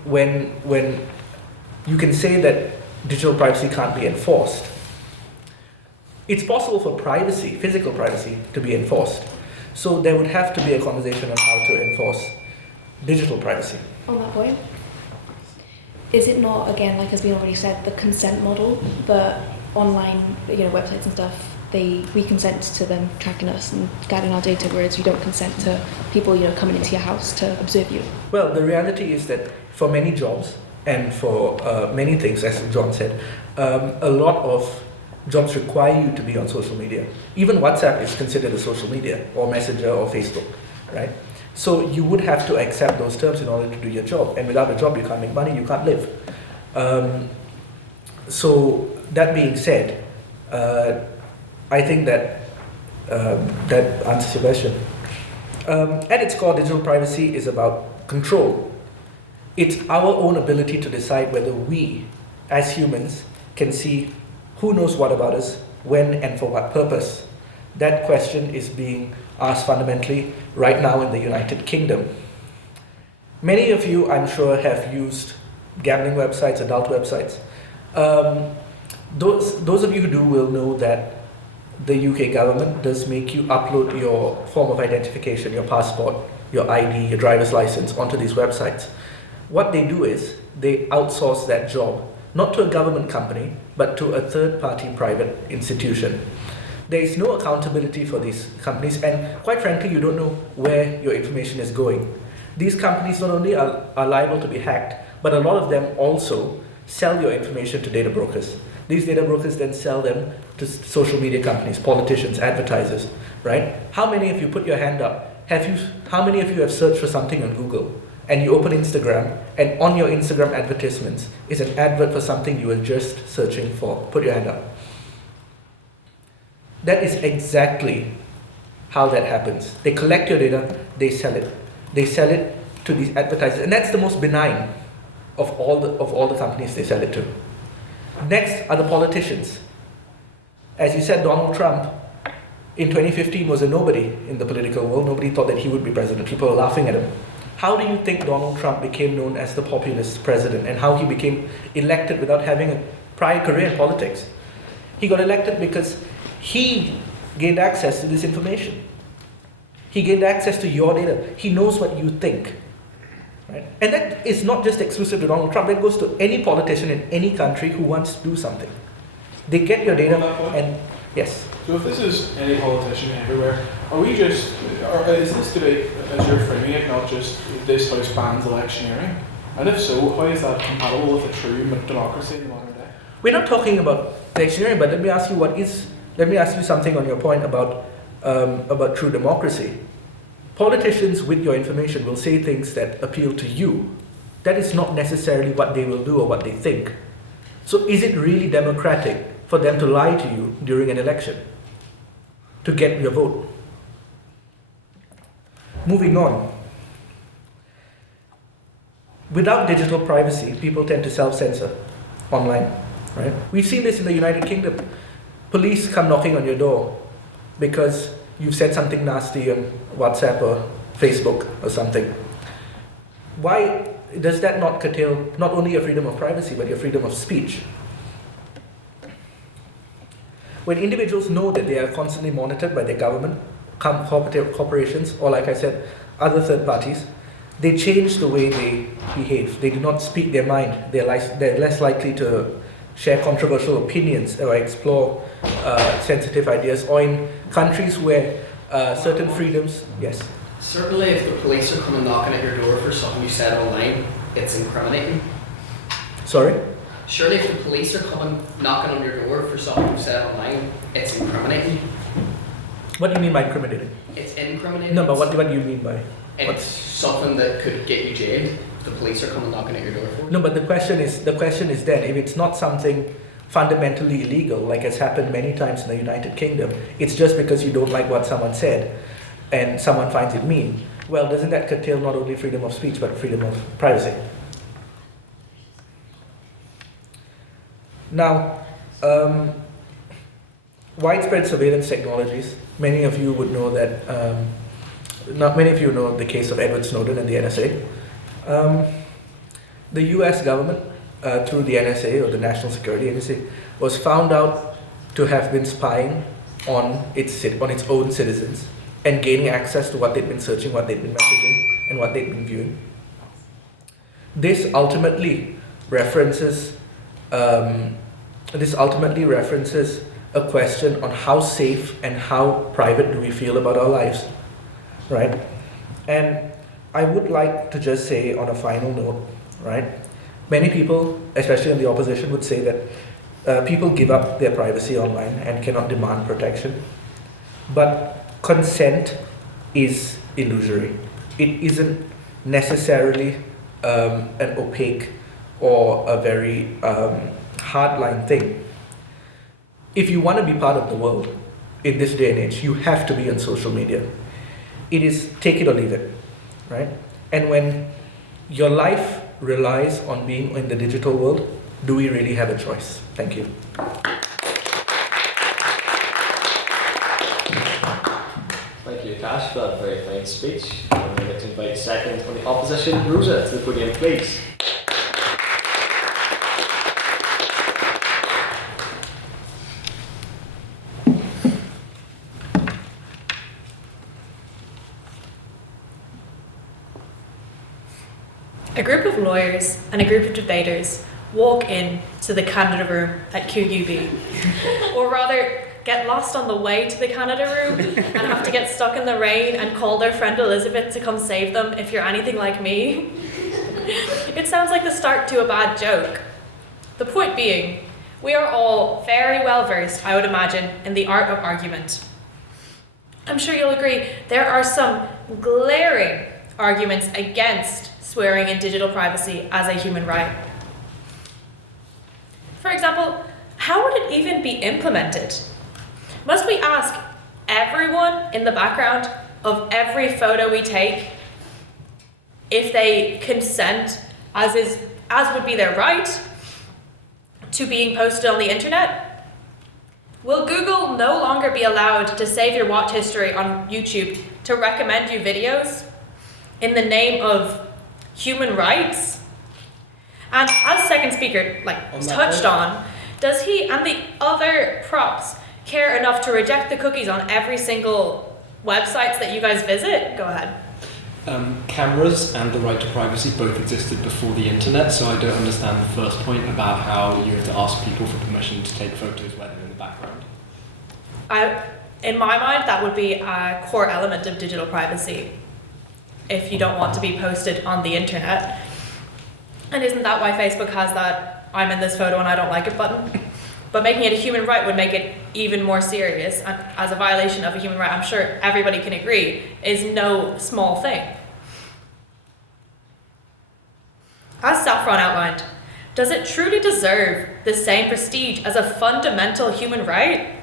you can say that digital privacy can't be enforced, it's possible for privacy, physical privacy, to be enforced. So there would have to be a conversation on how to enforce digital privacy. On that point, is it not, again, like has been already said, the consent model, the online, websites and stuff, we consent to them tracking us and gathering our data, whereas you don't consent to people, coming into your house to observe you? Well, the reality is that for many jobs and for many things, as John said, a lot of jobs require you to be on social media. Even WhatsApp is considered a social media, or Messenger, or Facebook, right? So you would have to accept those terms in order to do your job. And without a job, you can't make money, you can't live. So that being said, I think that that answers your question. At its core, digital privacy is about control. It's our own ability to decide whether we, as humans, can see who knows what about us, when and for what purpose. That question is being asked fundamentally right now in the United Kingdom. Many of you, I'm sure, have used gambling websites, adult websites. Those of you who do will know that the UK government does make you upload your form of identification, your passport, your ID, your driver's license onto these websites. What they do is they outsource that job, not to a government company, but to a third-party private institution. There is no accountability for these companies, and quite frankly, you don't know where your information is going. These companies not only are liable to be hacked, but a lot of them also sell your information to data brokers. These data brokers then sell them to social media companies, politicians, advertisers, right? How many of you, put your hand up, how many of you have searched for something on Google, and you open Instagram, and on your Instagram advertisements is an advert for something you were just searching for? Put your hand up. That is exactly how that happens. They collect your data, they sell it. They sell it to these advertisers, and that's the most benign of all the companies they sell it to. Next are the politicians. As you said, Donald Trump in 2015 was a nobody in the political world. Nobody thought that he would be president. People were laughing at him. How do you think Donald Trump became known as the populist president, and how he became elected without having a prior career in politics? He got elected because he gained access to this information. He gained access to your data. He knows what you think. Right? And that is not just exclusive to Donald Trump. That goes to any politician in any country who wants to do something. They get your data and yes. So if this is any politician everywhere, or is this debate, as you're framing it, not just this House bans electioneering? And if so, how is that compatible with a true democracy in the modern day? We're not talking about electioneering, but let me ask you something on your point about true democracy. Politicians with your information will say things that appeal to you. That is not necessarily what they will do or what they think. So is it really democratic for them to lie to you during an election to get your vote. Moving on. Without digital privacy, people tend to self-censor online, right? We've seen this in the United Kingdom. Police come knocking on your door because you've said something nasty on WhatsApp or Facebook or something. Why does that not curtail not only your freedom of privacy, but your freedom of speech? When individuals know that they are constantly monitored by their government, corporations, or like I said, other third parties, they change the way they behave. They do not speak their mind. They're less likely to share controversial opinions or explore sensitive ideas, or in countries where certain freedoms, yes? Certainly if the police are coming knocking at your door for something you said online, it's incriminating. Sorry? Surely if the police are coming knocking on your door for something you said online, it's incriminating. What do you mean by incriminating? It's incriminating. No, but what do you mean by? It's something that could get you jailed if the police are coming knocking at your door for. No, but the question is then, if it's not something fundamentally illegal, like has happened many times in the United Kingdom, it's just because you don't like what someone said and someone finds it mean. Well, doesn't that curtail not only freedom of speech but freedom of privacy? Now, widespread surveillance technologies. Many of you would know that. Not many of you know the case of Edward Snowden and the NSA. The U.S. government, through the NSA or the National Security Agency, was found out to have been spying on its own citizens and gaining access to what they'd been searching, what they'd been messaging, and what they'd been viewing. This ultimately references a question on how safe and how private do we feel about our lives, right? And I would like to just say on a final note, right? Many people, especially in the opposition, would say that people give up their privacy online and cannot demand protection. But consent is illusory. It isn't necessarily an opaque or a very hardline thing. If you want to be part of the world in this day and age, you have to be on social media. It is take it or leave it, right? And when your life relies on being in the digital world, do we really have a choice? Thank you. Thank you, Akaash, for that very fine speech. I'm going to invite second from the opposition, Rosa, to the podium, please. A group of lawyers and a group of debaters walk in to the Canada room at QUB, or rather get lost on the way to the Canada room and have to get stuck in the rain and call their friend Elizabeth to come save them if you're anything like me. It sounds like the start to a bad joke. The point being, we are all very well versed, I would imagine, in the art of argument. I'm sure you'll agree there are some glaring arguments against swearing in digital privacy as a human right. For example, how would it even be implemented? Must we ask everyone in the background of every photo we take if they consent, as would be their right, to being posted on the internet? Will Google no longer be allowed to save your watch history on YouTube to recommend you videos in the name of human rights? And as second speaker touched on, does he and the other props care enough to reject the cookies on every single websites that you guys visit? Go ahead. Cameras and the right to privacy both existed before the internet, so I don't understand the first point about how you have to ask people for permission to take photos where they're in the background. In my mind, that would be a core element of digital privacy if you don't want to be posted on the internet. And isn't that why Facebook has that I'm in this photo and I don't like it button? But making it a human right would make it even more serious, and as a violation of a human right, I'm sure everybody can agree, is no small thing. As Saffron outlined, Does it truly deserve the same prestige as a fundamental human right?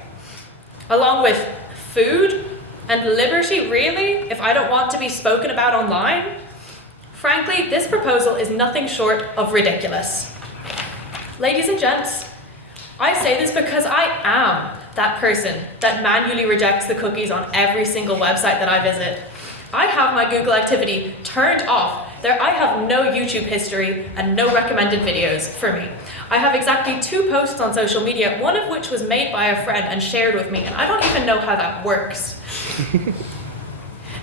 Along with food and liberty, really, if I don't want to be spoken about online? Frankly, this proposal is nothing short of ridiculous. Ladies and gents, I say this because I am that person that manually rejects the cookies on every single website that I visit. I have my Google activity turned off. I have no YouTube history and no recommended videos for me. I have exactly 2 posts on social media, one of which was made by a friend and shared with me, and I don't even know how that works.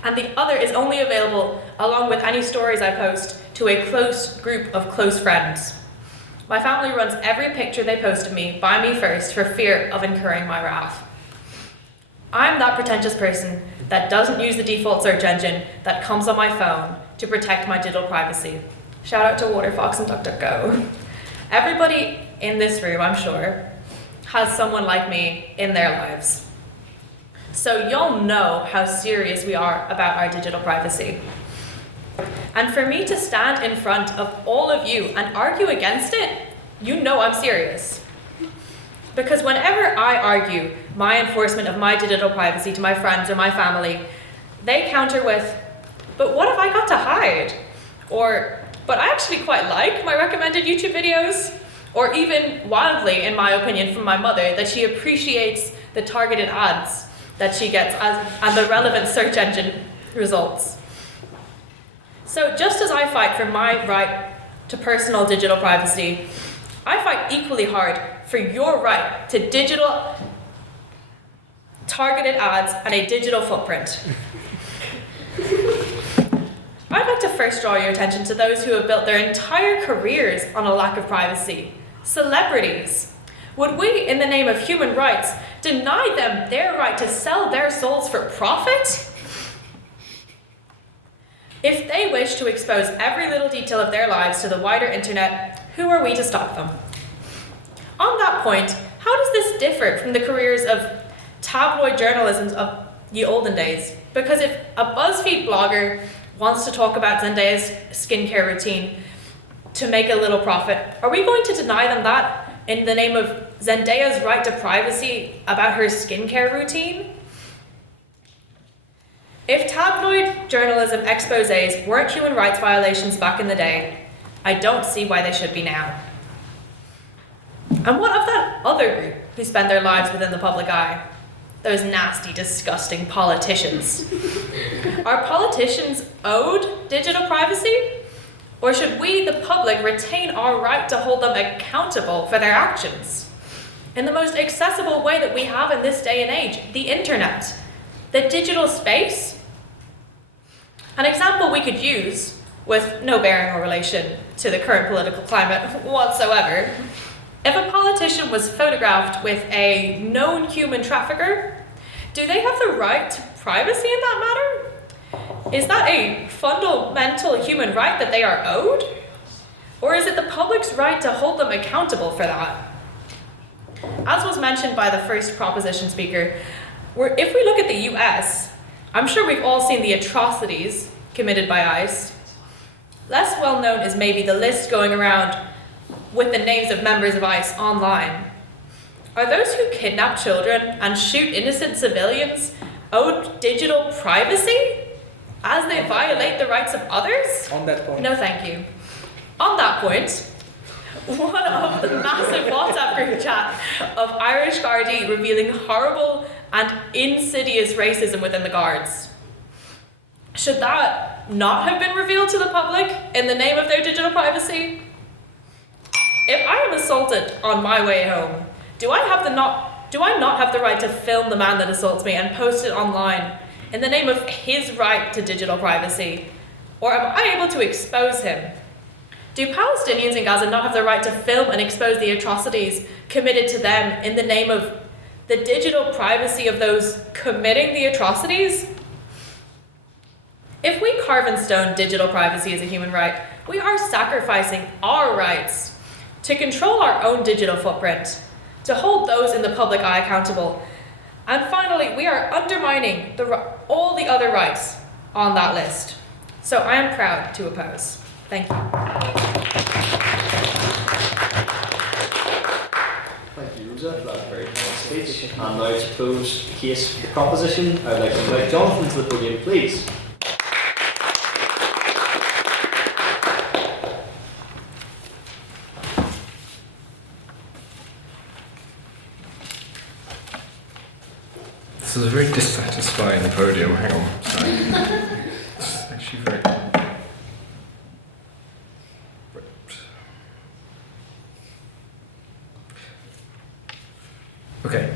And the other is only available, along with any stories I post, to a close group of close friends. My family runs every picture they post of me by me first for fear of incurring my wrath. I'm that pretentious person that doesn't use the default search engine that comes on my phone to protect my digital privacy. Shout out to Waterfox and DuckDuckGo. Everybody in this room, I'm sure, has someone like me in their lives. So you'll know how serious we are about our digital privacy. And for me to stand in front of all of you and argue against it, you know I'm serious. Because whenever I argue my enforcement of my digital privacy to my friends or my family, they counter with, but what have I got to hide? Or, but I actually quite like my recommended YouTube videos. Or even wildly, in my opinion, from my mother, that she appreciates the targeted ads that she gets and the relevant search engine results. So just as I fight for my right to personal digital privacy, I fight equally hard for your right to digital targeted ads and a digital footprint. I'd like to first draw your attention to those who have built their entire careers on a lack of privacy. Celebrities. Would we, in the name of human rights, deny them their right to sell their souls for profit? If they wish to expose every little detail of their lives to the wider internet, who are we to stop them? On that point, how does this differ from the careers of tabloid journalism of the olden days? Because if a BuzzFeed blogger wants to talk about Zendaya's skincare routine to make a little profit, are we going to deny them that in the name of Zendaya's right to privacy about her skincare routine? If tabloid journalism exposés weren't human rights violations back in the day, I don't see why they should be now. And what of that other group who spend their lives within the public eye? Those nasty, disgusting politicians. Are politicians owed digital privacy? Or should we, the public, retain our right to hold them accountable for their actions? In the most accessible way that we have in this day and age, the internet, the digital space. An example we could use, with no bearing or relation to the current political climate whatsoever, if a politician was photographed with a known human trafficker, do they have the right to privacy in that matter? Is that a fundamental human right that they are owed? Or is it the public's right to hold them accountable for that? As was mentioned by the first proposition speaker, if we look at the US, I'm sure we've all seen the atrocities committed by ICE. Less well known is maybe the list going around with the names of members of ICE online. Are those who kidnap children and shoot innocent civilians owed digital privacy as they violate the rights of others? On that point. No, thank you. On that point, one of the massive WhatsApp group chat of Irish Gardaí revealing horrible and insidious racism within the Guards. Should that not have been revealed to the public in the name of their digital privacy? If I am assaulted on my way home, do I not have the right to film the man that assaults me and post it online in the name of his right to digital privacy? Or am I able to expose him? Do Palestinians in Gaza not have the right to film and expose the atrocities committed to them in the name of the digital privacy of those committing the atrocities? If we carve in stone digital privacy as a human right, we are sacrificing our rights to control our own digital footprint, to hold those in the public eye accountable. And finally, we are undermining all the other rights on that list. So I am proud to oppose. Thank you. Rosa for that very kind speech. And now to pose the case, the proposition, I'd like to invite Jonathan to the podium, please. This is a very dissatisfying podium. Hang on. Sorry. It's actually very. Okay.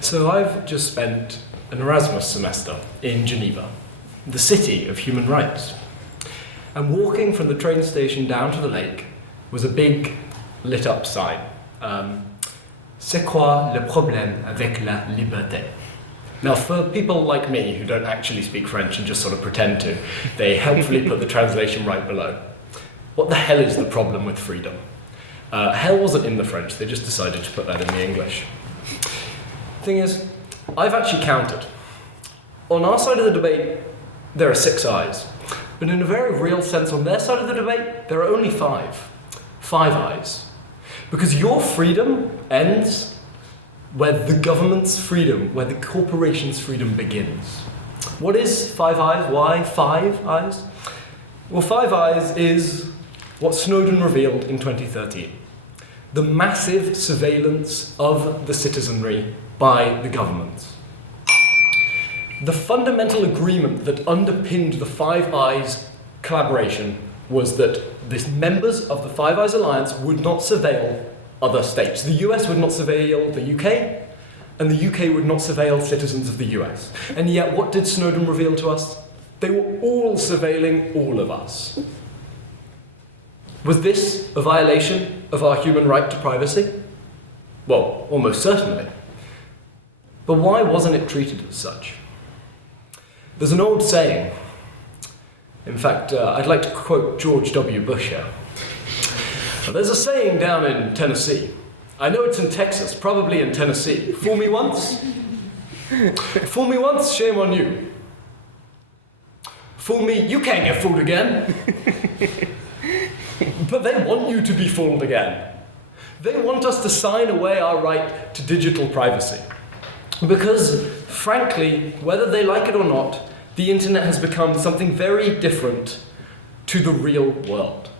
So I've just spent an Erasmus semester in Geneva, the city of human rights. And walking from the train station down to the lake was a big lit up sign. C'est quoi le problème avec la liberté? Now, for people like me who don't actually speak French and just sort of pretend to, they helpfully put the translation right below. What the hell is the problem with freedom? Hell wasn't in the French, they just decided to put that in the English. Thing is, I've actually counted. On our side of the debate, there are 6 eyes. But in a very real sense, on their side of the debate, there are only 5. 5 eyes. Because your freedom ends where the government's freedom, where the corporation's freedom begins. What is 5 eyes? Why 5 eyes? Well, 5 eyes is what Snowden revealed in 2013. The massive surveillance of the citizenry by the government. The fundamental agreement that underpinned the 5 Eyes collaboration was that the members of the 5 Eyes Alliance would not surveil other states. The US would not surveil the UK, and the UK would not surveil citizens of the US. And yet, what did Snowden reveal to us? They were all surveilling all of us. Was this a violation of our human right to privacy? Well, almost certainly. But why wasn't it treated as such? There's an old saying. In fact, I'd like to quote George W. Bush here. There's a saying down in Tennessee. I know it's in Texas, probably in Tennessee. Fool me once? Fool me once, shame on you. Fool me, you can't get fooled again. But they want you to be fooled again. They want us to sign away our right to digital privacy. Because, frankly, whether they like it or not, the internet has become something very different to the real world.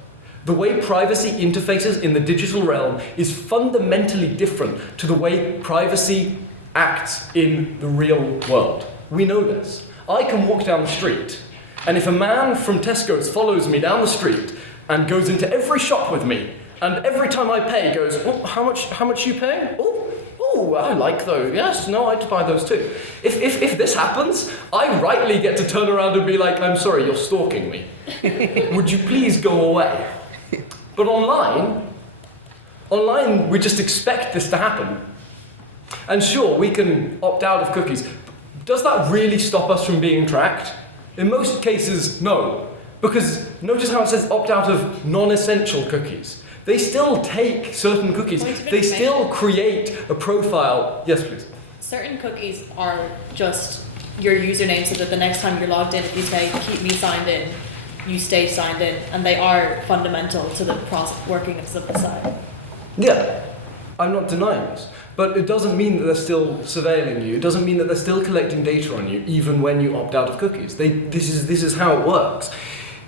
The way privacy interfaces in the digital realm is fundamentally different to the way privacy acts in the real world. We know this. I can walk down the street, and if a man from Tesco's follows me down the street and goes into every shop with me, and every time I pay goes, oh, how much you paying? Oh, I like those. Yes, no, I'd buy those too. If this happens, I rightly get to turn around and be like, I'm sorry, you're stalking me. Would you please go away? But online, we just expect this to happen. And sure, we can opt out of cookies. Does that really stop us from being tracked? In most cases, no. Because notice how it says opt out of non-essential cookies. They still take certain cookies. They still create a profile. Yes, please. Certain cookies are just your username so that the next time you're logged in, if you say, keep me signed in, you stay signed in. And they are fundamental to the process working of the site. Yeah, I'm not denying this. But it doesn't mean that they're still surveilling you. It doesn't mean that they're still collecting data on you, even when you opt out of cookies. This is how it works.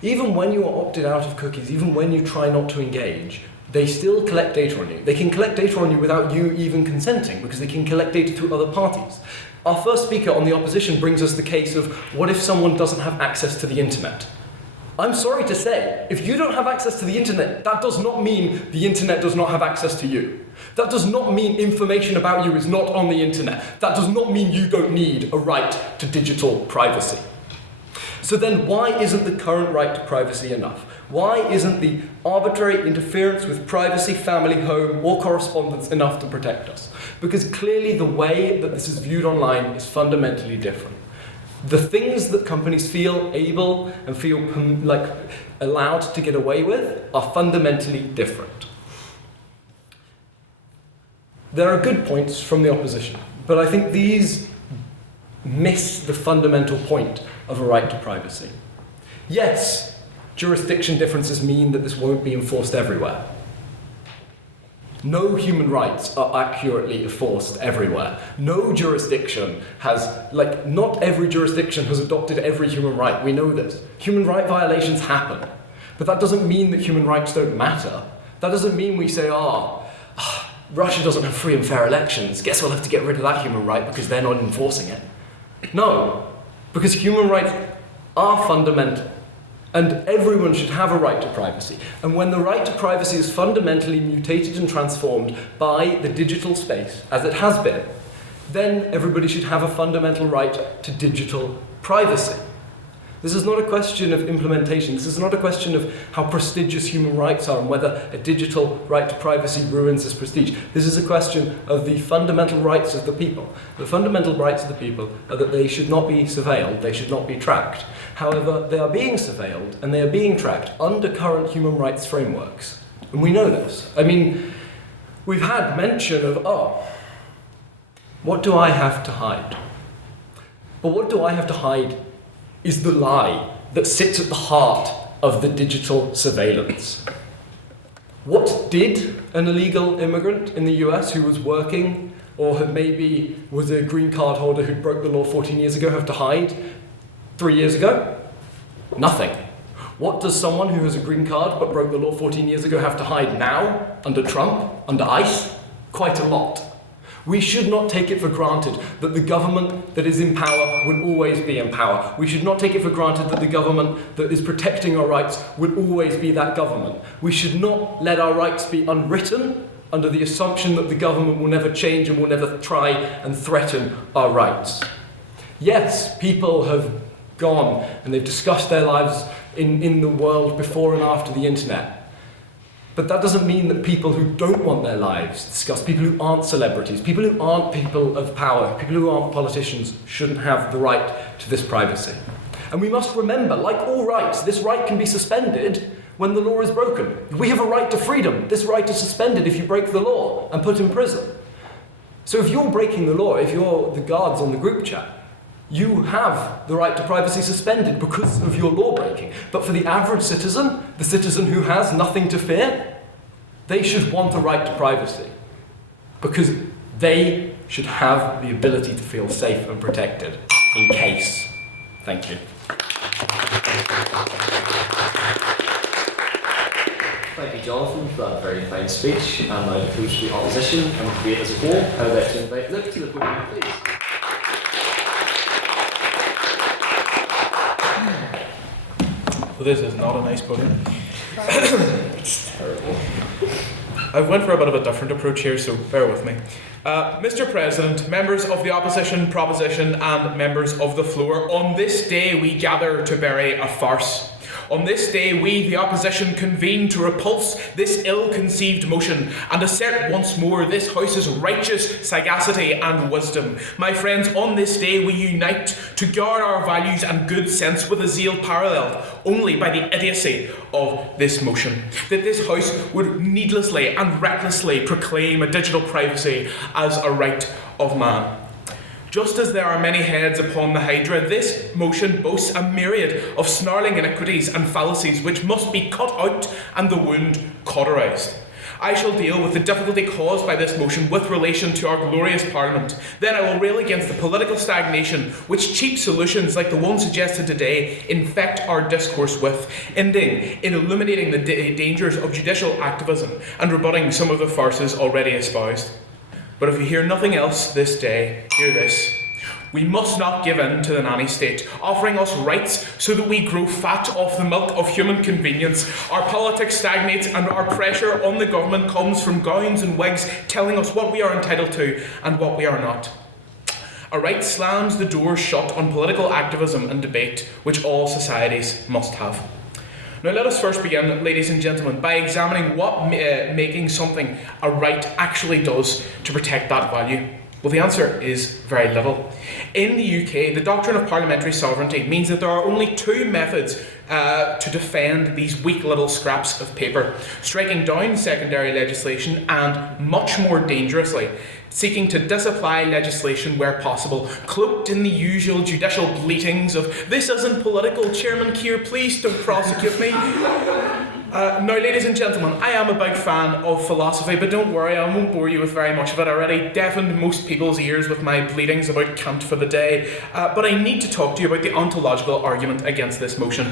Even when you are opted out of cookies, even when you try not to engage, they still collect data on you. They can collect data on you without you even consenting, because they can collect data through other parties. Our first speaker on the opposition brings us the case of what if someone doesn't have access to the internet? I'm sorry to say, if you don't have access to the internet, that does not mean the internet does not have access to you. That does not mean information about you is not on the internet. That does not mean you don't need a right to digital privacy. So then why isn't the current right to privacy enough? Why isn't the arbitrary interference with privacy, family, home, or correspondence enough to protect us? Because clearly the way that this is viewed online is fundamentally different. The things that companies feel able and feel like allowed to get away with are fundamentally different. There are good points from the opposition, but I think these miss the fundamental point of a right to privacy. Yes, jurisdiction differences mean that this won't be enforced everywhere. No human rights are accurately enforced everywhere. No jurisdiction has, not every jurisdiction has adopted every human right. We know this. Human right violations happen. But that doesn't mean that human rights don't matter. That doesn't mean we say, Russia doesn't have free and fair elections. Guess we'll have to get rid of that human right because they're not enforcing it. No, because human rights are fundamental. And everyone should have a right to privacy. And when the right to privacy is fundamentally mutated and transformed by the digital space, as it has been, then everybody should have a fundamental right to digital privacy. This is not a question of implementation. This is not a question of how prestigious human rights are and whether a digital right to privacy ruins this prestige. This is a question of the fundamental rights of the people. The fundamental rights of the people are that they should not be surveilled, they should not be tracked. However, they are being surveilled and they are being tracked under current human rights frameworks. And we know this. I mean, we've had mention of, what do I have to hide? But what do I have to hide is the lie that sits at the heart of the digital surveillance. What did an illegal immigrant in the US who was working or maybe was a green card holder who broke the law 14 years ago have to hide 3 years ago? Nothing. What does someone who has a green card but broke the law 14 years ago have to hide now, under Trump, under ICE? Quite a lot. We should not take it for granted that the government that is in power will always be in power. We should not take it for granted that the government that is protecting our rights will always be that government. We should not let our rights be unwritten under the assumption that the government will never change and will never try and threaten our rights. Yes, people have gone and they've discussed their lives in the world before and after the internet. But that doesn't mean that people who don't want their lives discussed, people who aren't celebrities, people who aren't people of power, people who aren't politicians, shouldn't have the right to this privacy. And we must remember, like all rights, this right can be suspended when the law is broken. We have a right to freedom. This right is suspended if you break the law and put in prison. So if you're breaking the law, if you're the guards on the group chat, you have the right to privacy suspended because of your law breaking. But for the average citizen, the citizen who has nothing to fear, they should want a right to privacy because they should have the ability to feel safe and protected in case. Thank you. Thank you, Jonathan, for that very fine speech. And now to approach the opposition and debate as a whole, I would like to invite Luke to the podium, please. Well, this is not a nice podium. It's terrible. I went for a bit of a different approach here, so bear with me. Mr. President, members of the opposition, proposition, and members of the floor, on this day we gather to bury a farce. On this day, we, the opposition, convene to repulse this ill-conceived motion and assert once more this House's righteous sagacity and wisdom. My friends, on this day, we unite to guard our values and good sense with a zeal paralleled only by the idiocy of this motion. That this House would needlessly and recklessly proclaim a digital privacy as a right of man. Just as there are many heads upon the hydra, this motion boasts a myriad of snarling iniquities and fallacies which must be cut out and the wound cauterised. I shall deal with the difficulty caused by this motion with relation to our glorious Parliament. Then I will rail against the political stagnation which cheap solutions like the one suggested today infect our discourse with, ending in illuminating the dangers of judicial activism and rebutting some of the farces already espoused. But if you hear nothing else this day, hear this. We must not give in to the nanny state, offering us rights so that we grow fat off the milk of human convenience. Our politics stagnates and our pressure on the government comes from gowns and wigs telling us what we are entitled to and what we are not. A right slams the door shut on political activism and debate, which all societies must have. Now let us first begin, ladies and gentlemen, by examining what making something a right actually does to protect that value. Well, the answer is very little. In the UK, the doctrine of parliamentary sovereignty means that there are only two methods to defend these weak little scraps of paper: striking down secondary legislation and, much more dangerously, seeking to disapply legislation where possible, cloaked in the usual judicial bleatings of "this isn't political, Chairman Keir, please don't prosecute me." Now, ladies and gentlemen, I am a big fan of philosophy, but don't worry, I won't bore you with very much of it. I already deafened most people's ears with my bleatings about Kant for the day, but I need to talk to you about the ontological argument against this motion.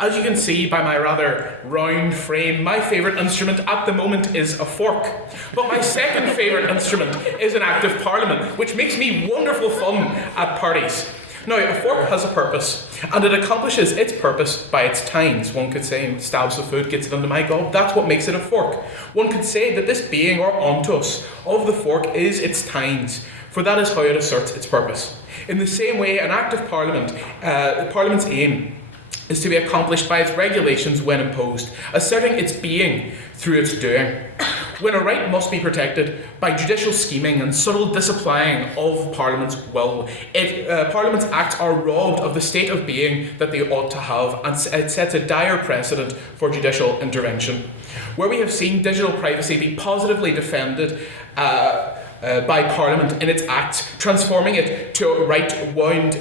As you can see by my rather round frame, my favourite instrument at the moment is a fork. But my second favourite instrument is an Act of Parliament, which makes me wonderful fun at parties. Now, a fork has a purpose, and it accomplishes its purpose by its tines. One could say, stabs of food, gets it under my gob. That's what makes it a fork. One could say that this being or ontos of the fork is its tines, for that is how it asserts its purpose. In the same way, an Act of Parliament, Parliament's aim is to be accomplished by its regulations when imposed, asserting its being through its doing. When a right must be protected by judicial scheming and subtle disapplying of Parliament's will, Parliament's acts are robbed of the state of being that they ought to have, and it sets a dire precedent for judicial intervention. Where we have seen digital privacy be positively defended by Parliament in its acts, transforming it to a right wound,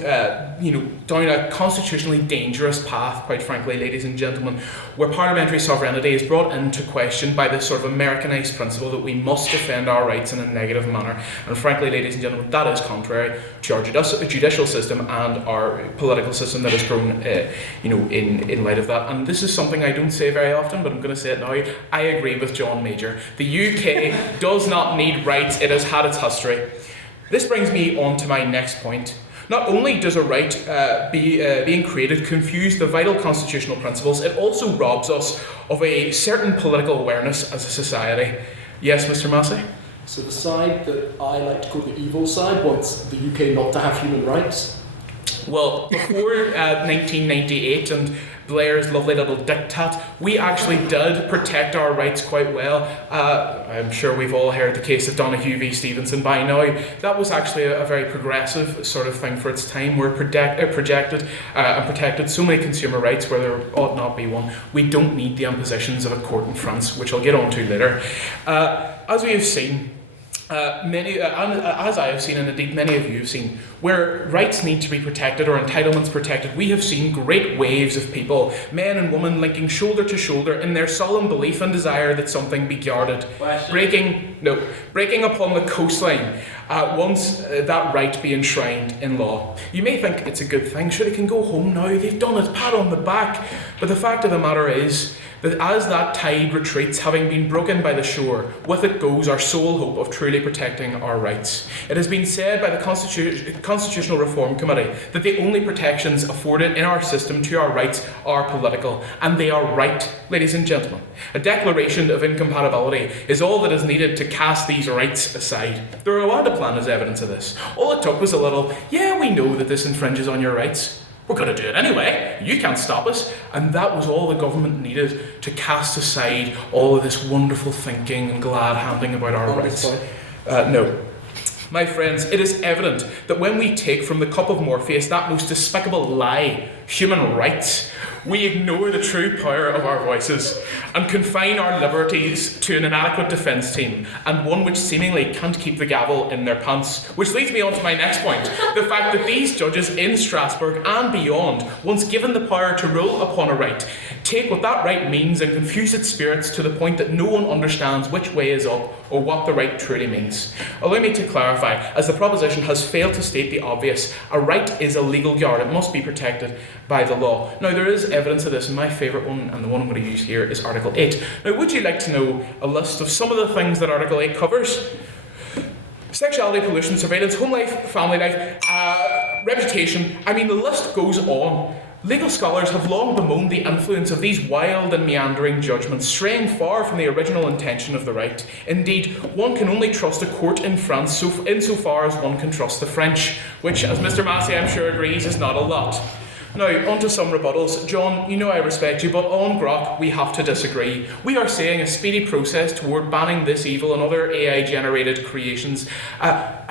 down a constitutionally dangerous path, quite frankly, ladies and gentlemen, where parliamentary sovereignty is brought into question by this sort of Americanized principle that we must defend our rights in a negative manner. And frankly, ladies and gentlemen, that is contrary to our judicial system and our political system that has grown, in light of that. And this is something I don't say very often, but I'm going to say it now. I agree with John Major. The UK does not need rights. It has had its history. This brings me on to my next point. Not only does a right being created confuse the vital constitutional principles, it also robs us of a certain political awareness as a society. Yes, Mr. Massey? So the side that I like to call the evil side wants the UK not to have human rights? Well, before 1998 and Blair's lovely little diktat, we actually did protect our rights quite well. I'm sure we've all heard the case of Donahue v Stevenson by now. That was actually a very progressive sort of thing for its time, where projected and protected so many consumer rights where there ought not be one. We don't need the impositions of a court in France, which I'll get on to later. As we have seen, as I have seen, and indeed many of you have seen, where rights need to be protected or entitlements protected, we have seen great waves of people, men and women, linking shoulder to shoulder in their solemn belief and desire that something be guarded, breaking upon the coastline once that right be enshrined in law. You may think it's a good thing, sure, they can go home now, they've done it, pat on the back, but the fact of the matter is that as that tide retreats, having been broken by the shore, with it goes our sole hope of truly protecting our rights. It has been said by the Constitutional Reform Committee that the only protections afforded in our system to our rights are political, and they are right, ladies and gentlemen. A declaration of incompatibility is all that is needed to cast these rights aside. The Rwanda Plan is evidence of this. All it took was a little, yeah, we know that this infringes on your rights. We're going to do it anyway. You can't stop us. And that was all the government needed to cast aside all of this wonderful thinking and glad handing about our rights. No. My friends, it is evident that when we take from the cup of Morpheus that most despicable lie, human rights, we ignore the true power of our voices and confine our liberties to an inadequate defence team, and one which seemingly can't keep the gavel in their pants. Which leads me on to my next point, the fact that these judges in Strasbourg and beyond, once given the power to rule upon a right, take what that right means and confuse its spirits to the point that no one understands which way is up or what the right truly means. Allow me to clarify, as the proposition has failed to state the obvious, a right is a legal guard, it must be protected by the law. Now there is evidence of this, and my favourite one, and the one I'm going to use here, is Article 8. Now would you like to know a list of some of the things that Article 8 covers? Sexuality, pollution, surveillance, home life, family life, reputation, I mean the list goes on. Legal scholars have long bemoaned the influence of these wild and meandering judgments, straying far from the original intention of the right. Indeed, one can only trust a court in France insofar as one can trust the French, which, as Mr. Massey I'm sure agrees, is not a lot. Now, on to some rebuttals. John, you know I respect you, but on Grok, we have to disagree. We are saying a speedy process toward banning this evil and other AI-generated creations.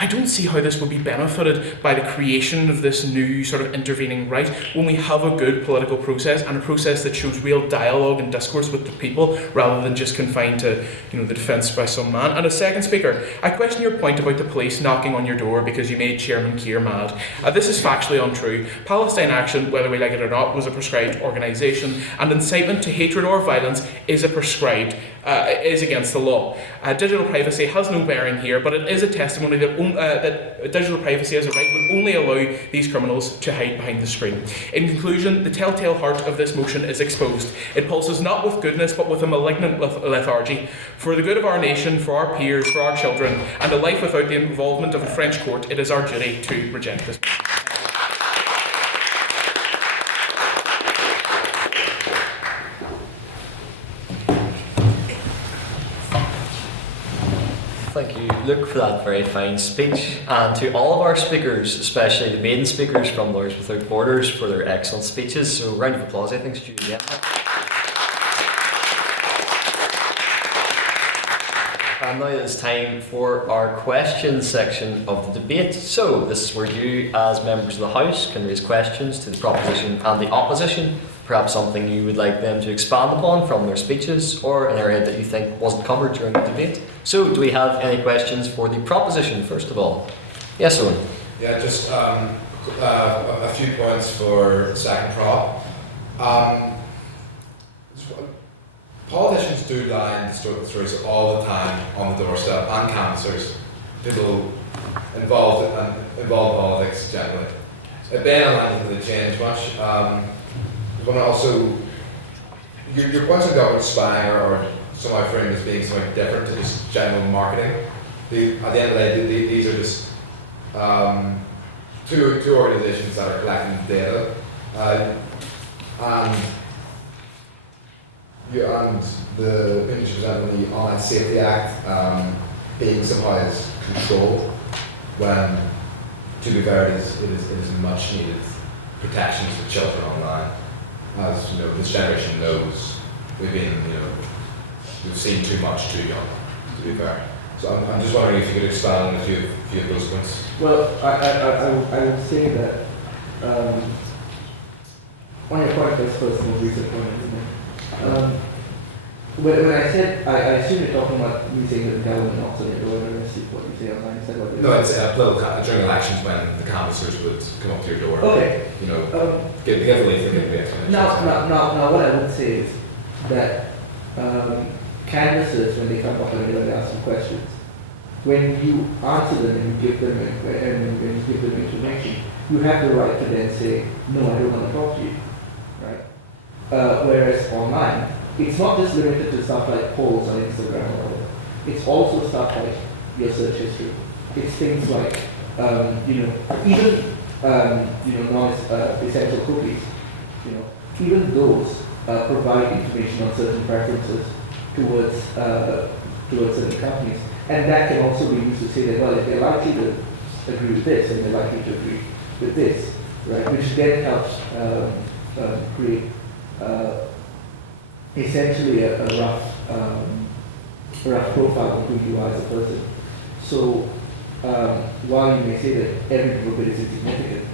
I don't see how this would be benefited by the creation of this new sort of intervening right when we have a good political process and a process that shows real dialogue and discourse with the people rather than just confined to, the defence by some man. And a second speaker, I question your point about the police knocking on your door because you made Chairman Keir mad. This is factually untrue. Palestine Action, whether we like it or not, was a prescribed organisation, and incitement to hatred or violence is is against the law. Digital privacy has no bearing here, but it is a testimony that digital privacy as a right would only allow these criminals to hide behind the screen. In conclusion, the telltale heart of this motion is exposed. It pulses not with goodness, but with a malignant lethargy. For the good of our nation, for our peers, for our children, and a life without the involvement of a French court, it is our duty to reject this. Thank you, Luke, for that very fine speech, and to all of our speakers, especially the main speakers from Lawyers Without Borders, for their excellent speeches. So, round of applause, I think, is due to them. And now it is time for our questions section of the debate. So, this is where you, as members of the House, can raise questions to the proposition and the opposition. Perhaps something you would like them to expand upon from their speeches, or an area that you think wasn't covered during the debate. So, do we have any questions for the proposition, first of all? Yes, Owen? Yeah, just a few points for second prop. Politicians do lie and distort the truth all the time on the doorstep, and canvassers, people involved in politics generally. Ben and I didn't really change much. Also, your points on government spying are somehow framed as being something different to just general marketing. At the end of the day, these are just two organisations that are collecting data, and the image presented in the Online Safety Act being somehow as controlled, when, to be fair, it is much needed protections for children online. As this generation knows, we've seen too much too young, to be fair. So I'm just wondering if you could expand on a few of those points. Well, I would say that on your point, that's first most recent point, isn't it? When I said, I assume you're talking about me saying that the government knocks on your door, and I see what you say online. No, it's during elections when the canvassers would come up to your door. Okay. Give the explanation. Now, what I would say is that canvassers, when they come up and they ask you questions, when you answer them and you give them information, you have the right to then say, no, I don't want to talk to you, right? Whereas online, it's not just limited to stuff like polls on Instagram or whatever. It's also stuff like your search history. It's things like, even non-essential cookies. Even those provide information on certain preferences towards certain companies, and that can also be used to say that, well, if they're likely to agree with this, and they're likely to agree with this, right? Which then helps create essentially a rough profile of who you are as a person. So while you may say that every little bit is insignificant,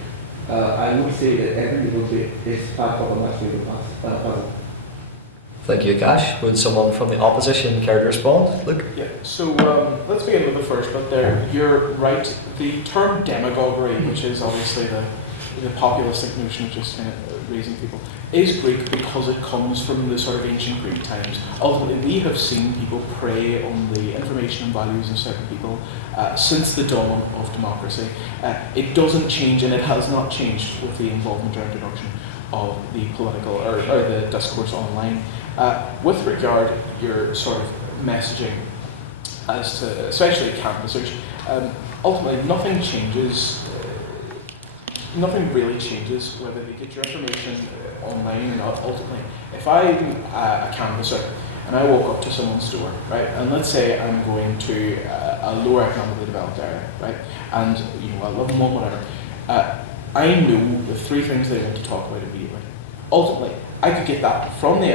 I would say that every little bit is part of a much bigger puzzle. Thank you, Akaash. Would someone from the opposition care to respond? Luke? Yeah, so let's begin with the first bit there. You're right. The term demagoguery, which is obviously the populistic notion of just kind of raising people, is Greek because it comes from the sort of ancient Greek times. Ultimately, we have seen people prey on the information and values of certain people since the dawn of democracy. It doesn't change, and it has not changed with the involvement or introduction of the political or the discourse online. With regard your sort of messaging as to, especially canvassers, ultimately nothing changes. Nothing really changes whether they get your information online or not. Ultimately, if I'm a canvasser and I walk up to someone's door, right, and let's say I'm going to a lower economically developed area, right, and I love them all, whatever. I know the three things they want to talk about immediately. Ultimately, I could get that from the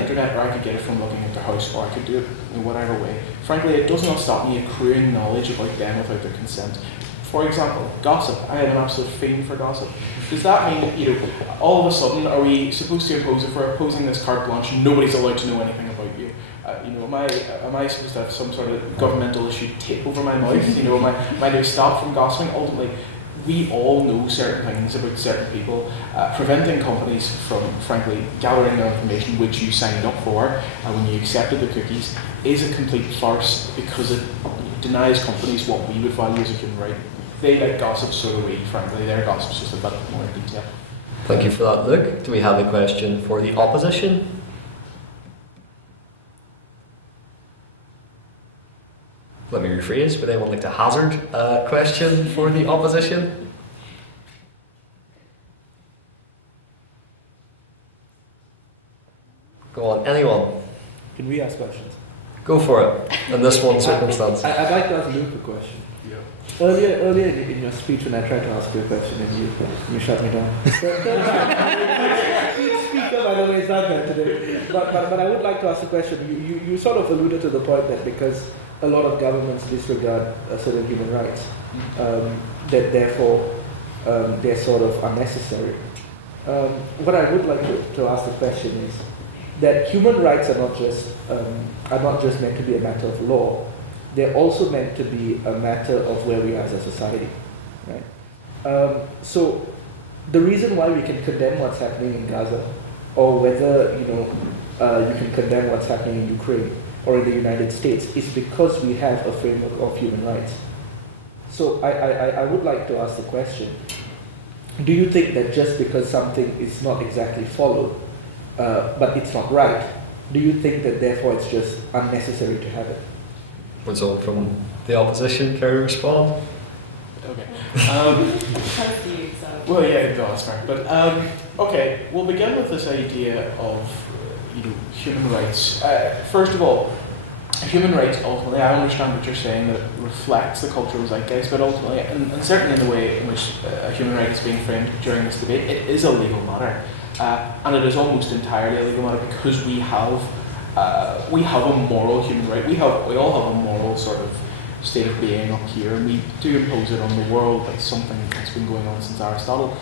internet, or I could get it from looking at their house, or I could do it in whatever way. Frankly, it does not stop me accruing knowledge about them without their consent. For example, gossip. I have an absolute fiend for gossip. Does that mean that, all of a sudden, are we supposed to impose, if we're opposing this carte blanche, nobody's allowed to know anything about you? Am I supposed to have some sort of governmental issued tape over my mouth? Am I to stop from gossiping? Ultimately, we all know certain things about certain people. Preventing companies from, frankly, gathering their information which you signed up for when you accepted the cookies is a complete farce, because it denies companies what we would value as a human right. They like gossip, so do we, frankly. Their gossip's just a bit more in detail. Thank you for that, Luke. Do we have a question for the opposition? Let me rephrase. Would anyone like to hazard a question for the opposition? Go on, anyone. Can we ask questions? Go for it, in this one circumstance. I'd like to ask Luke a question. Earlier in your speech, when I tried to ask you a question and you shut me down. Each speaker, by the way, is not there today. But I would like to ask a question. You sort of alluded to the point that because a lot of governments disregard certain human rights, that therefore they're sort of unnecessary. What I would like to ask the question is that human rights are not just meant to be a matter of law. They're also meant to be a matter of where we are as a society, right? So the reason why we can condemn what's happening in Gaza, or whether you can condemn what's happening in Ukraine or in the United States, is because we have a framework of human rights. So I would like to ask the question: do you think that just because something is not exactly followed, but it's not right, do you think that therefore it's just unnecessary to have it? Would someone from the opposition care to respond? Okay. Well, yeah, no, that's fair. But okay, we'll begin with this idea of human rights. First of all, human rights ultimately, I understand what you're saying, that it reflects the cultural zeitgeist, but ultimately, and certainly in the way in which a human right is being framed during this debate, it is a legal matter, and it is almost entirely a legal matter because we have a moral human right. We all have a moral sort of state of being up here, and we do impose it on the world. That's something that's been going on since Aristotle.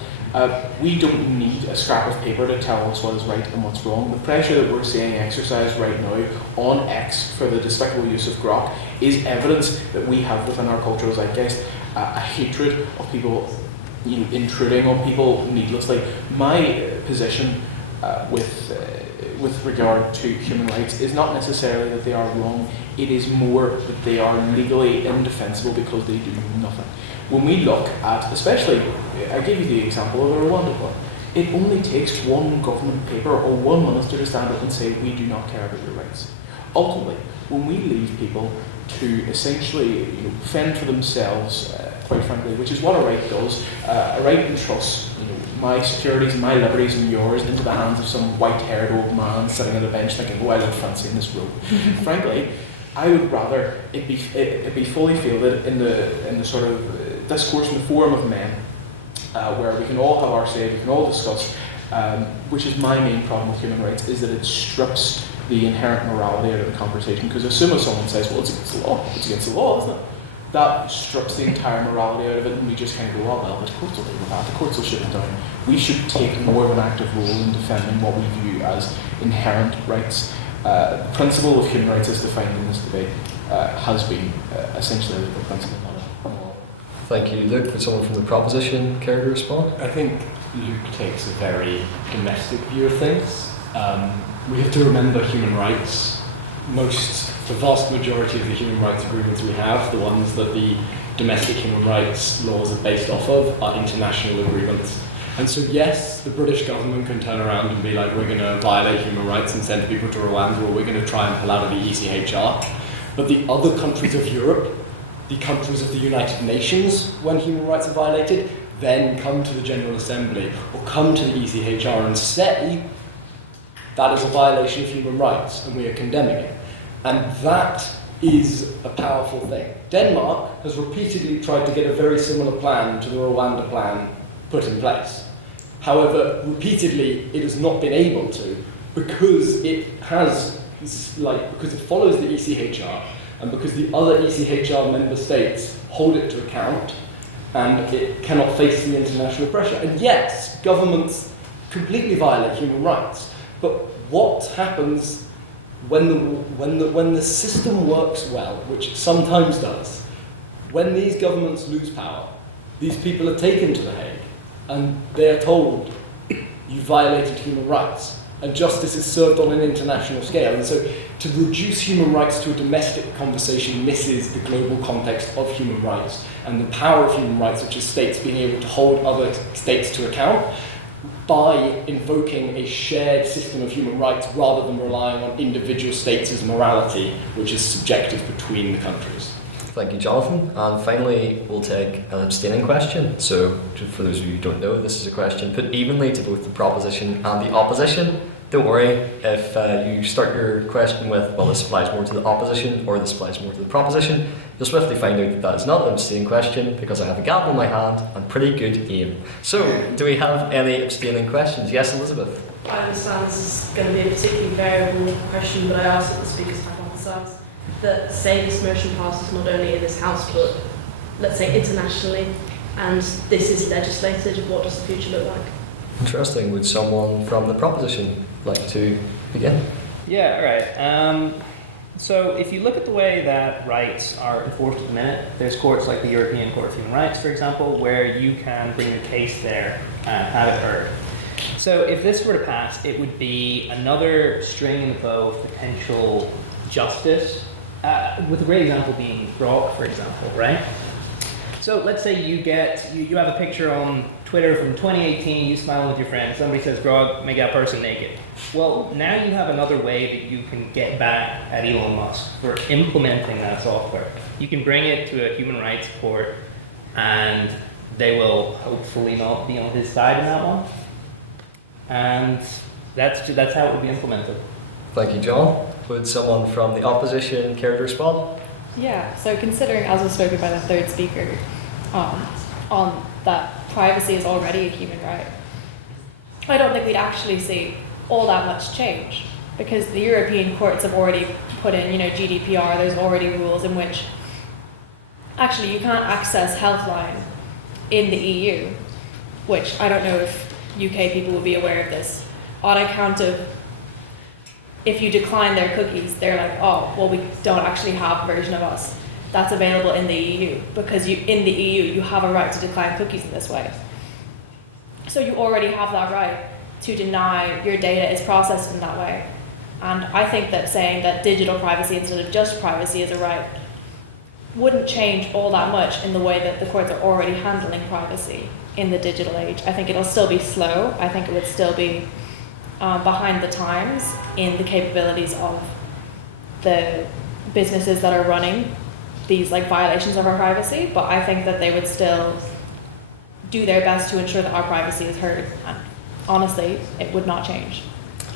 We don't need a scrap of paper to tell us what is right and what's wrong. The pressure that we're seeing exercised right now on X for the despicable use of grok is evidence that we have within our cultural zeitgeist a hatred of people, intruding on people needlessly. My position with regard to human rights is not necessarily that they are wrong, it is more that they are legally indefensible because they do nothing. When we look at, especially, I gave you the example of the Rwanda one, it only takes one government paper or one minister to stand up and say, we do not care about your rights. Ultimately, when we leave people to essentially fend for themselves, quite frankly, which is what a right does, a right entrusts my securities and my liberties and yours into the hands of some white-haired old man sitting on a bench thinking, oh, I look fancy in this robe. Frankly, I would rather it be fully fielded in the sort of discourse in the forum of men, where we can all have our say, we can all discuss, which is my main problem with human rights, is that it strips the inherent morality out of the conversation. Because as soon as someone says, well, it's against the law, it's against the law, isn't it? That strips the entire morality out of it, and we just kind of go, oh well, the courts will deal with that, the courts will shut it down. We should take more of an active role in defending what we view as inherent rights. The principle of human rights as defined in this debate has been essentially the principle, not a moral. Thank you, Luke. Would someone from the proposition care to respond? I think Luke takes a very domestic view of things. We have to remember human rights. The vast majority of the human rights agreements we have, the ones that the domestic human rights laws are based off of, are international agreements. And so yes, the British government can turn around and be like, we're going to violate human rights and send people to Rwanda, or we're going to try and pull out of the ECHR. But the other countries of Europe, the countries of the United Nations, when human rights are violated, then come to the General Assembly or come to the ECHR and say that is a violation of human rights and we are condemning it. And that is a powerful thing. Denmark has repeatedly tried to get a very similar plan to the Rwanda plan put in place. However, repeatedly it has not been able to because because it follows the ECHR and because the other ECHR member states hold it to account and it cannot face the international pressure. And yes, governments completely violate human rights, but what happens when the system works well, which it sometimes does, when these governments lose power, these people are taken to The Hague and they're told, you violated human rights, and justice is served on an international scale. And so to reduce human rights to a domestic conversation misses the global context of human rights and the power of human rights, which is states being able to hold other states to account by invoking a shared system of human rights rather than relying on individual states' morality, which is subjective between the countries. Thank you, Jonathan. And finally, we'll take an abstaining question. So, for those of you who don't know, this is a question put evenly to both the proposition and the opposition. Don't worry if you start your question with, well, this applies more to the opposition or this applies more to the proposition. You'll swiftly find out that that is not an abstaining question because I have a gavel in my hand and pretty good aim. So, do we have any abstaining questions? Yes, Elizabeth? I understand this is going to be a particularly variable question, but I ask that the speakers hypothesise that, say, this motion passes not only in this House, but let's say internationally, and this is legislated, what does the future look like? Interesting. Would someone from the proposition like to begin? Yeah, all right. So if you look at the way that rights are enforced at the minute, there's courts like the European Court of Human Rights, for example, where you can bring your case there and have it heard. So if this were to pass, it would be another string in the bow of potential justice, with a great example being Grog, for example, right? So let's say you have a picture on Twitter from 2018, you smile with your friend, somebody says, Grog, make that person naked. Well, now you have another way that you can get back at Elon Musk for implementing that software. You can bring it to a human rights court and they will hopefully not be on his side in that one. And that's how it would be implemented. Thank you, John. Would someone from the opposition care to respond? Yeah, so considering, as was spoken by the third speaker, on that privacy is already a human right, I don't think we'd actually see all that much change because the European courts have already put in, GDPR, there's already rules in which actually you can't access Healthline in the EU, which I don't know if UK people will be aware of this, on account of if you decline their cookies, they're like, oh, well, we don't actually have a version of us that's available in the EU because in the EU you have a right to decline cookies in this way. So you already have that right to deny your data is processed in that way. And I think that saying that digital privacy instead of just privacy is a right wouldn't change all that much in the way that the courts are already handling privacy in the digital age. I think it'll still be slow. I think it would still be behind the times in the capabilities of the businesses that are running these violations of our privacy, but I think that they would still do their best to ensure that our privacy is heard. And honestly, it would not change.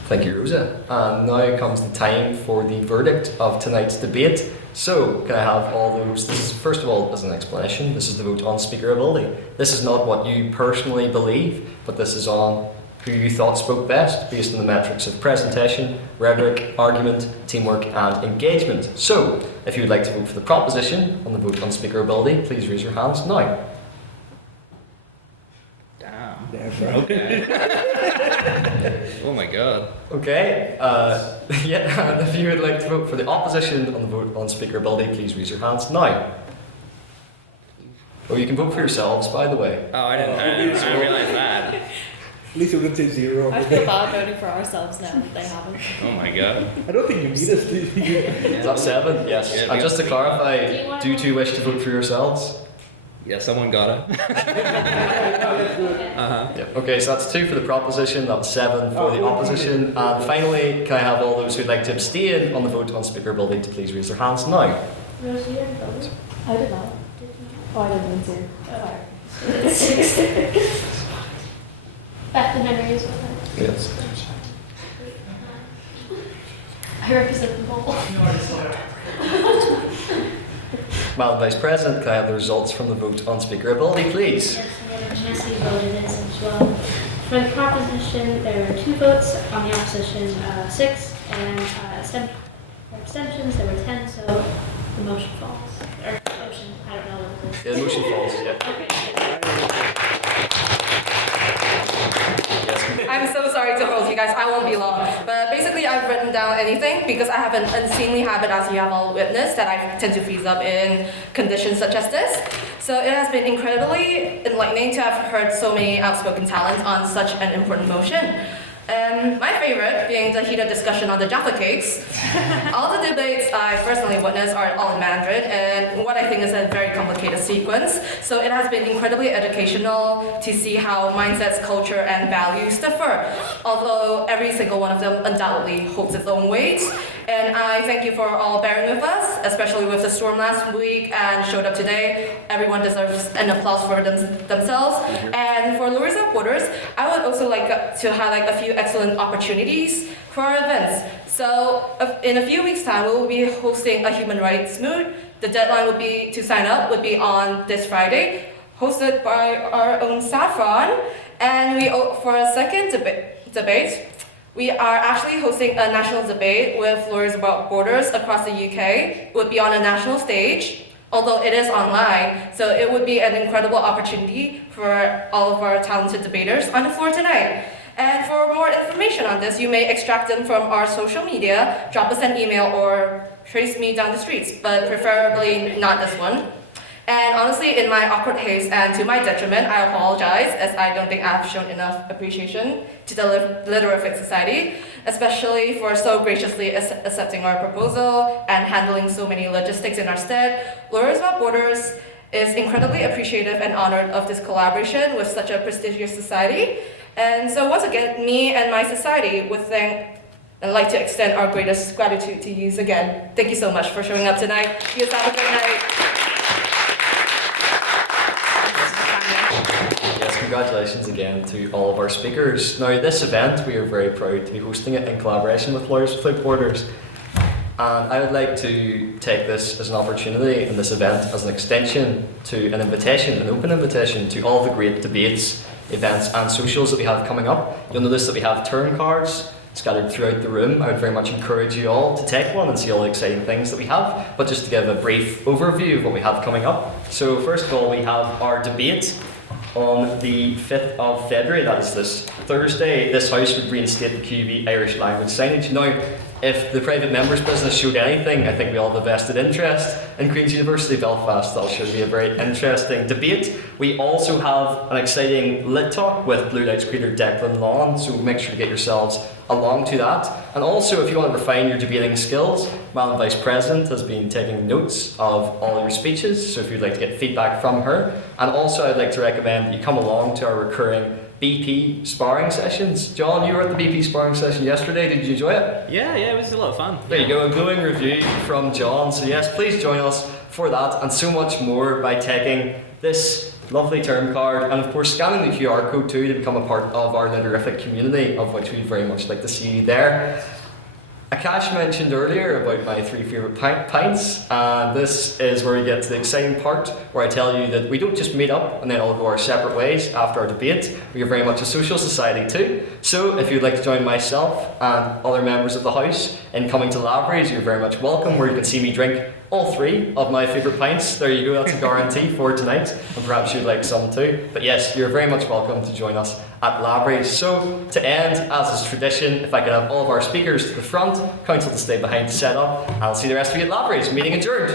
Thank you, Rosa. And now comes the time for the verdict of tonight's debate. So, can I have all those? This is, first of all, as an explanation, this is the vote on speakerability. This is not what you personally believe, but this is on who you thought spoke best based on the metrics of presentation, rhetoric, argument, teamwork, and engagement. So, if you would like to vote for the proposition on the vote on speakerability, please raise your hands now. Okay. Oh my god. Okay. Yeah, if you would like to vote for the opposition on the vote on speakerability, please raise your hands now. Oh, you can vote for yourselves, by the way. Oh, I didn't realize that. At least you wouldn't say zero. I feel bad voting for ourselves now that they haven't. Oh my god. I don't think you need us to. Is that 7? Yes. Yeah, And just to clarify, do you two wish to vote for yourselves? Yeah, someone got it. Yeah. Okay, so that's 2 for the proposition, that's 7 for the opposition. And finally, can I have all those who'd like to abstain on the vote on speakerability to please raise their hands now? Rosa, you didn't vote? I did not. Oh, I didn't mean to. Oh. Beth and Henry is with her. Yes. I represent them all. Madam Vice President, can I have the results from the vote on speakerability, please? Yes, Massey voted as well. For the proposition, there were 2 votes. On the opposition, 6. And abstentions, there were 10. So the motion falls. Or motion, I don't know what it is. Yeah, the motion falls, yeah. I'm so sorry to hold you guys, I won't be long. But basically I've written down anything because I have an unseemly habit, as you have all witnessed, that I tend to freeze up in conditions such as this. So it has been incredibly enlightening to have heard so many outspoken talents on such an important motion. My favorite being the heated discussion on the Jaffa cakes. All the debates I personally witnessed are all in Mandarin, and what I think is a very complicated sequence. So it has been incredibly educational to see how mindsets, culture, and values differ, although every single one of them undoubtedly holds its own weight. And I thank you for all bearing with us, especially with the storm last week and showed up today. Everyone deserves an applause for themselves. And for Lures Without Borders, I would also like to highlight a few excellent opportunities for our events. So in a few weeks' time, we will be hosting a human rights moot. The deadline to sign up would be on this Friday, hosted by our own Saffron. And for a second debate, we are actually hosting a national debate with Lawyers Without Borders across the UK. It would be on a national stage, although it is online, so it would be an incredible opportunity for all of our talented debaters on the floor tonight. And for more information on this, you may extract them from our social media, drop us an email, or trace me down the streets, but preferably not this one. And honestly, in my awkward haste and to my detriment, I apologize, as I don't think I have shown enough appreciation to the Literarific Society, especially for so graciously accepting our proposal and handling so many logistics in our stead. Lawyers Without Borders is incredibly appreciative and honored of this collaboration with such a prestigious society. And so once again, me and my society would like to extend our greatest gratitude to you again. Thank you so much for showing up tonight. You guys have a great night. Yes, congratulations again to all of our speakers. Now, this event, we are very proud to be hosting it in collaboration with Lawyers Without Borders. And I would like to take this as an opportunity and this event as an extension to an invitation, an open invitation to all the great debates, events and socials that we have coming up. You'll notice that we have turn cards scattered throughout the room. I would very much encourage you all to take one and see all the exciting things that we have, but just to give a brief overview of what we have coming up. So first of all, we have our debate on the 5th of February, that is this Thursday. This house would reinstate the QB Irish language signage. Now, if the private members business showed anything, I think we all have a vested interest in Queen's University Belfast. That'll sure be a very interesting debate. We also have an exciting lit talk with Blue Lights creator Declan Lawn, so make sure to get yourselves along to that. And also, if you want to refine your debating skills, Madam Vice President has been taking notes of all your speeches, so if you'd like to get feedback from her. And also, I'd like to recommend that you come along to our recurring BP sparring sessions. John, you were at the BP sparring session yesterday. Did you enjoy it? Yeah, it was a lot of fun. There you go, a glowing review from John. So yes, please join us for that and so much more by taking this lovely term card and of course scanning the QR code too to become a part of our Literarific community, of which we'd very much like to see you there. Akaash mentioned earlier about my 3 favourite pints, and this is where we get to the exciting part where I tell you that we don't just meet up and then all go our separate ways after our debate. We are very much a social society too. So if you'd like to join myself and other members of the house in coming to Lavery's, you're very much welcome, where you can see me drink all 3 of my favourite pints. There you go, that's a guarantee for tonight, and perhaps you'd like some too. But yes, you're very much welcome to join us at Lavery's. So to end, as is tradition, if I could have all of our speakers to the front, council to stay behind to set up, and I'll see the rest of you at Lavery's. Meeting adjourned.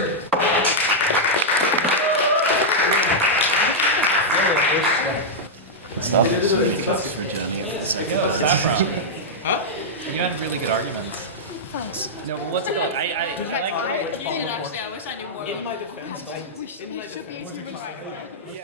Saffron. Huh? You had a really good argument. Thanks. No, well, what's it called? I like You did actually. I wish I knew more. In my defense, We should be super. yeah.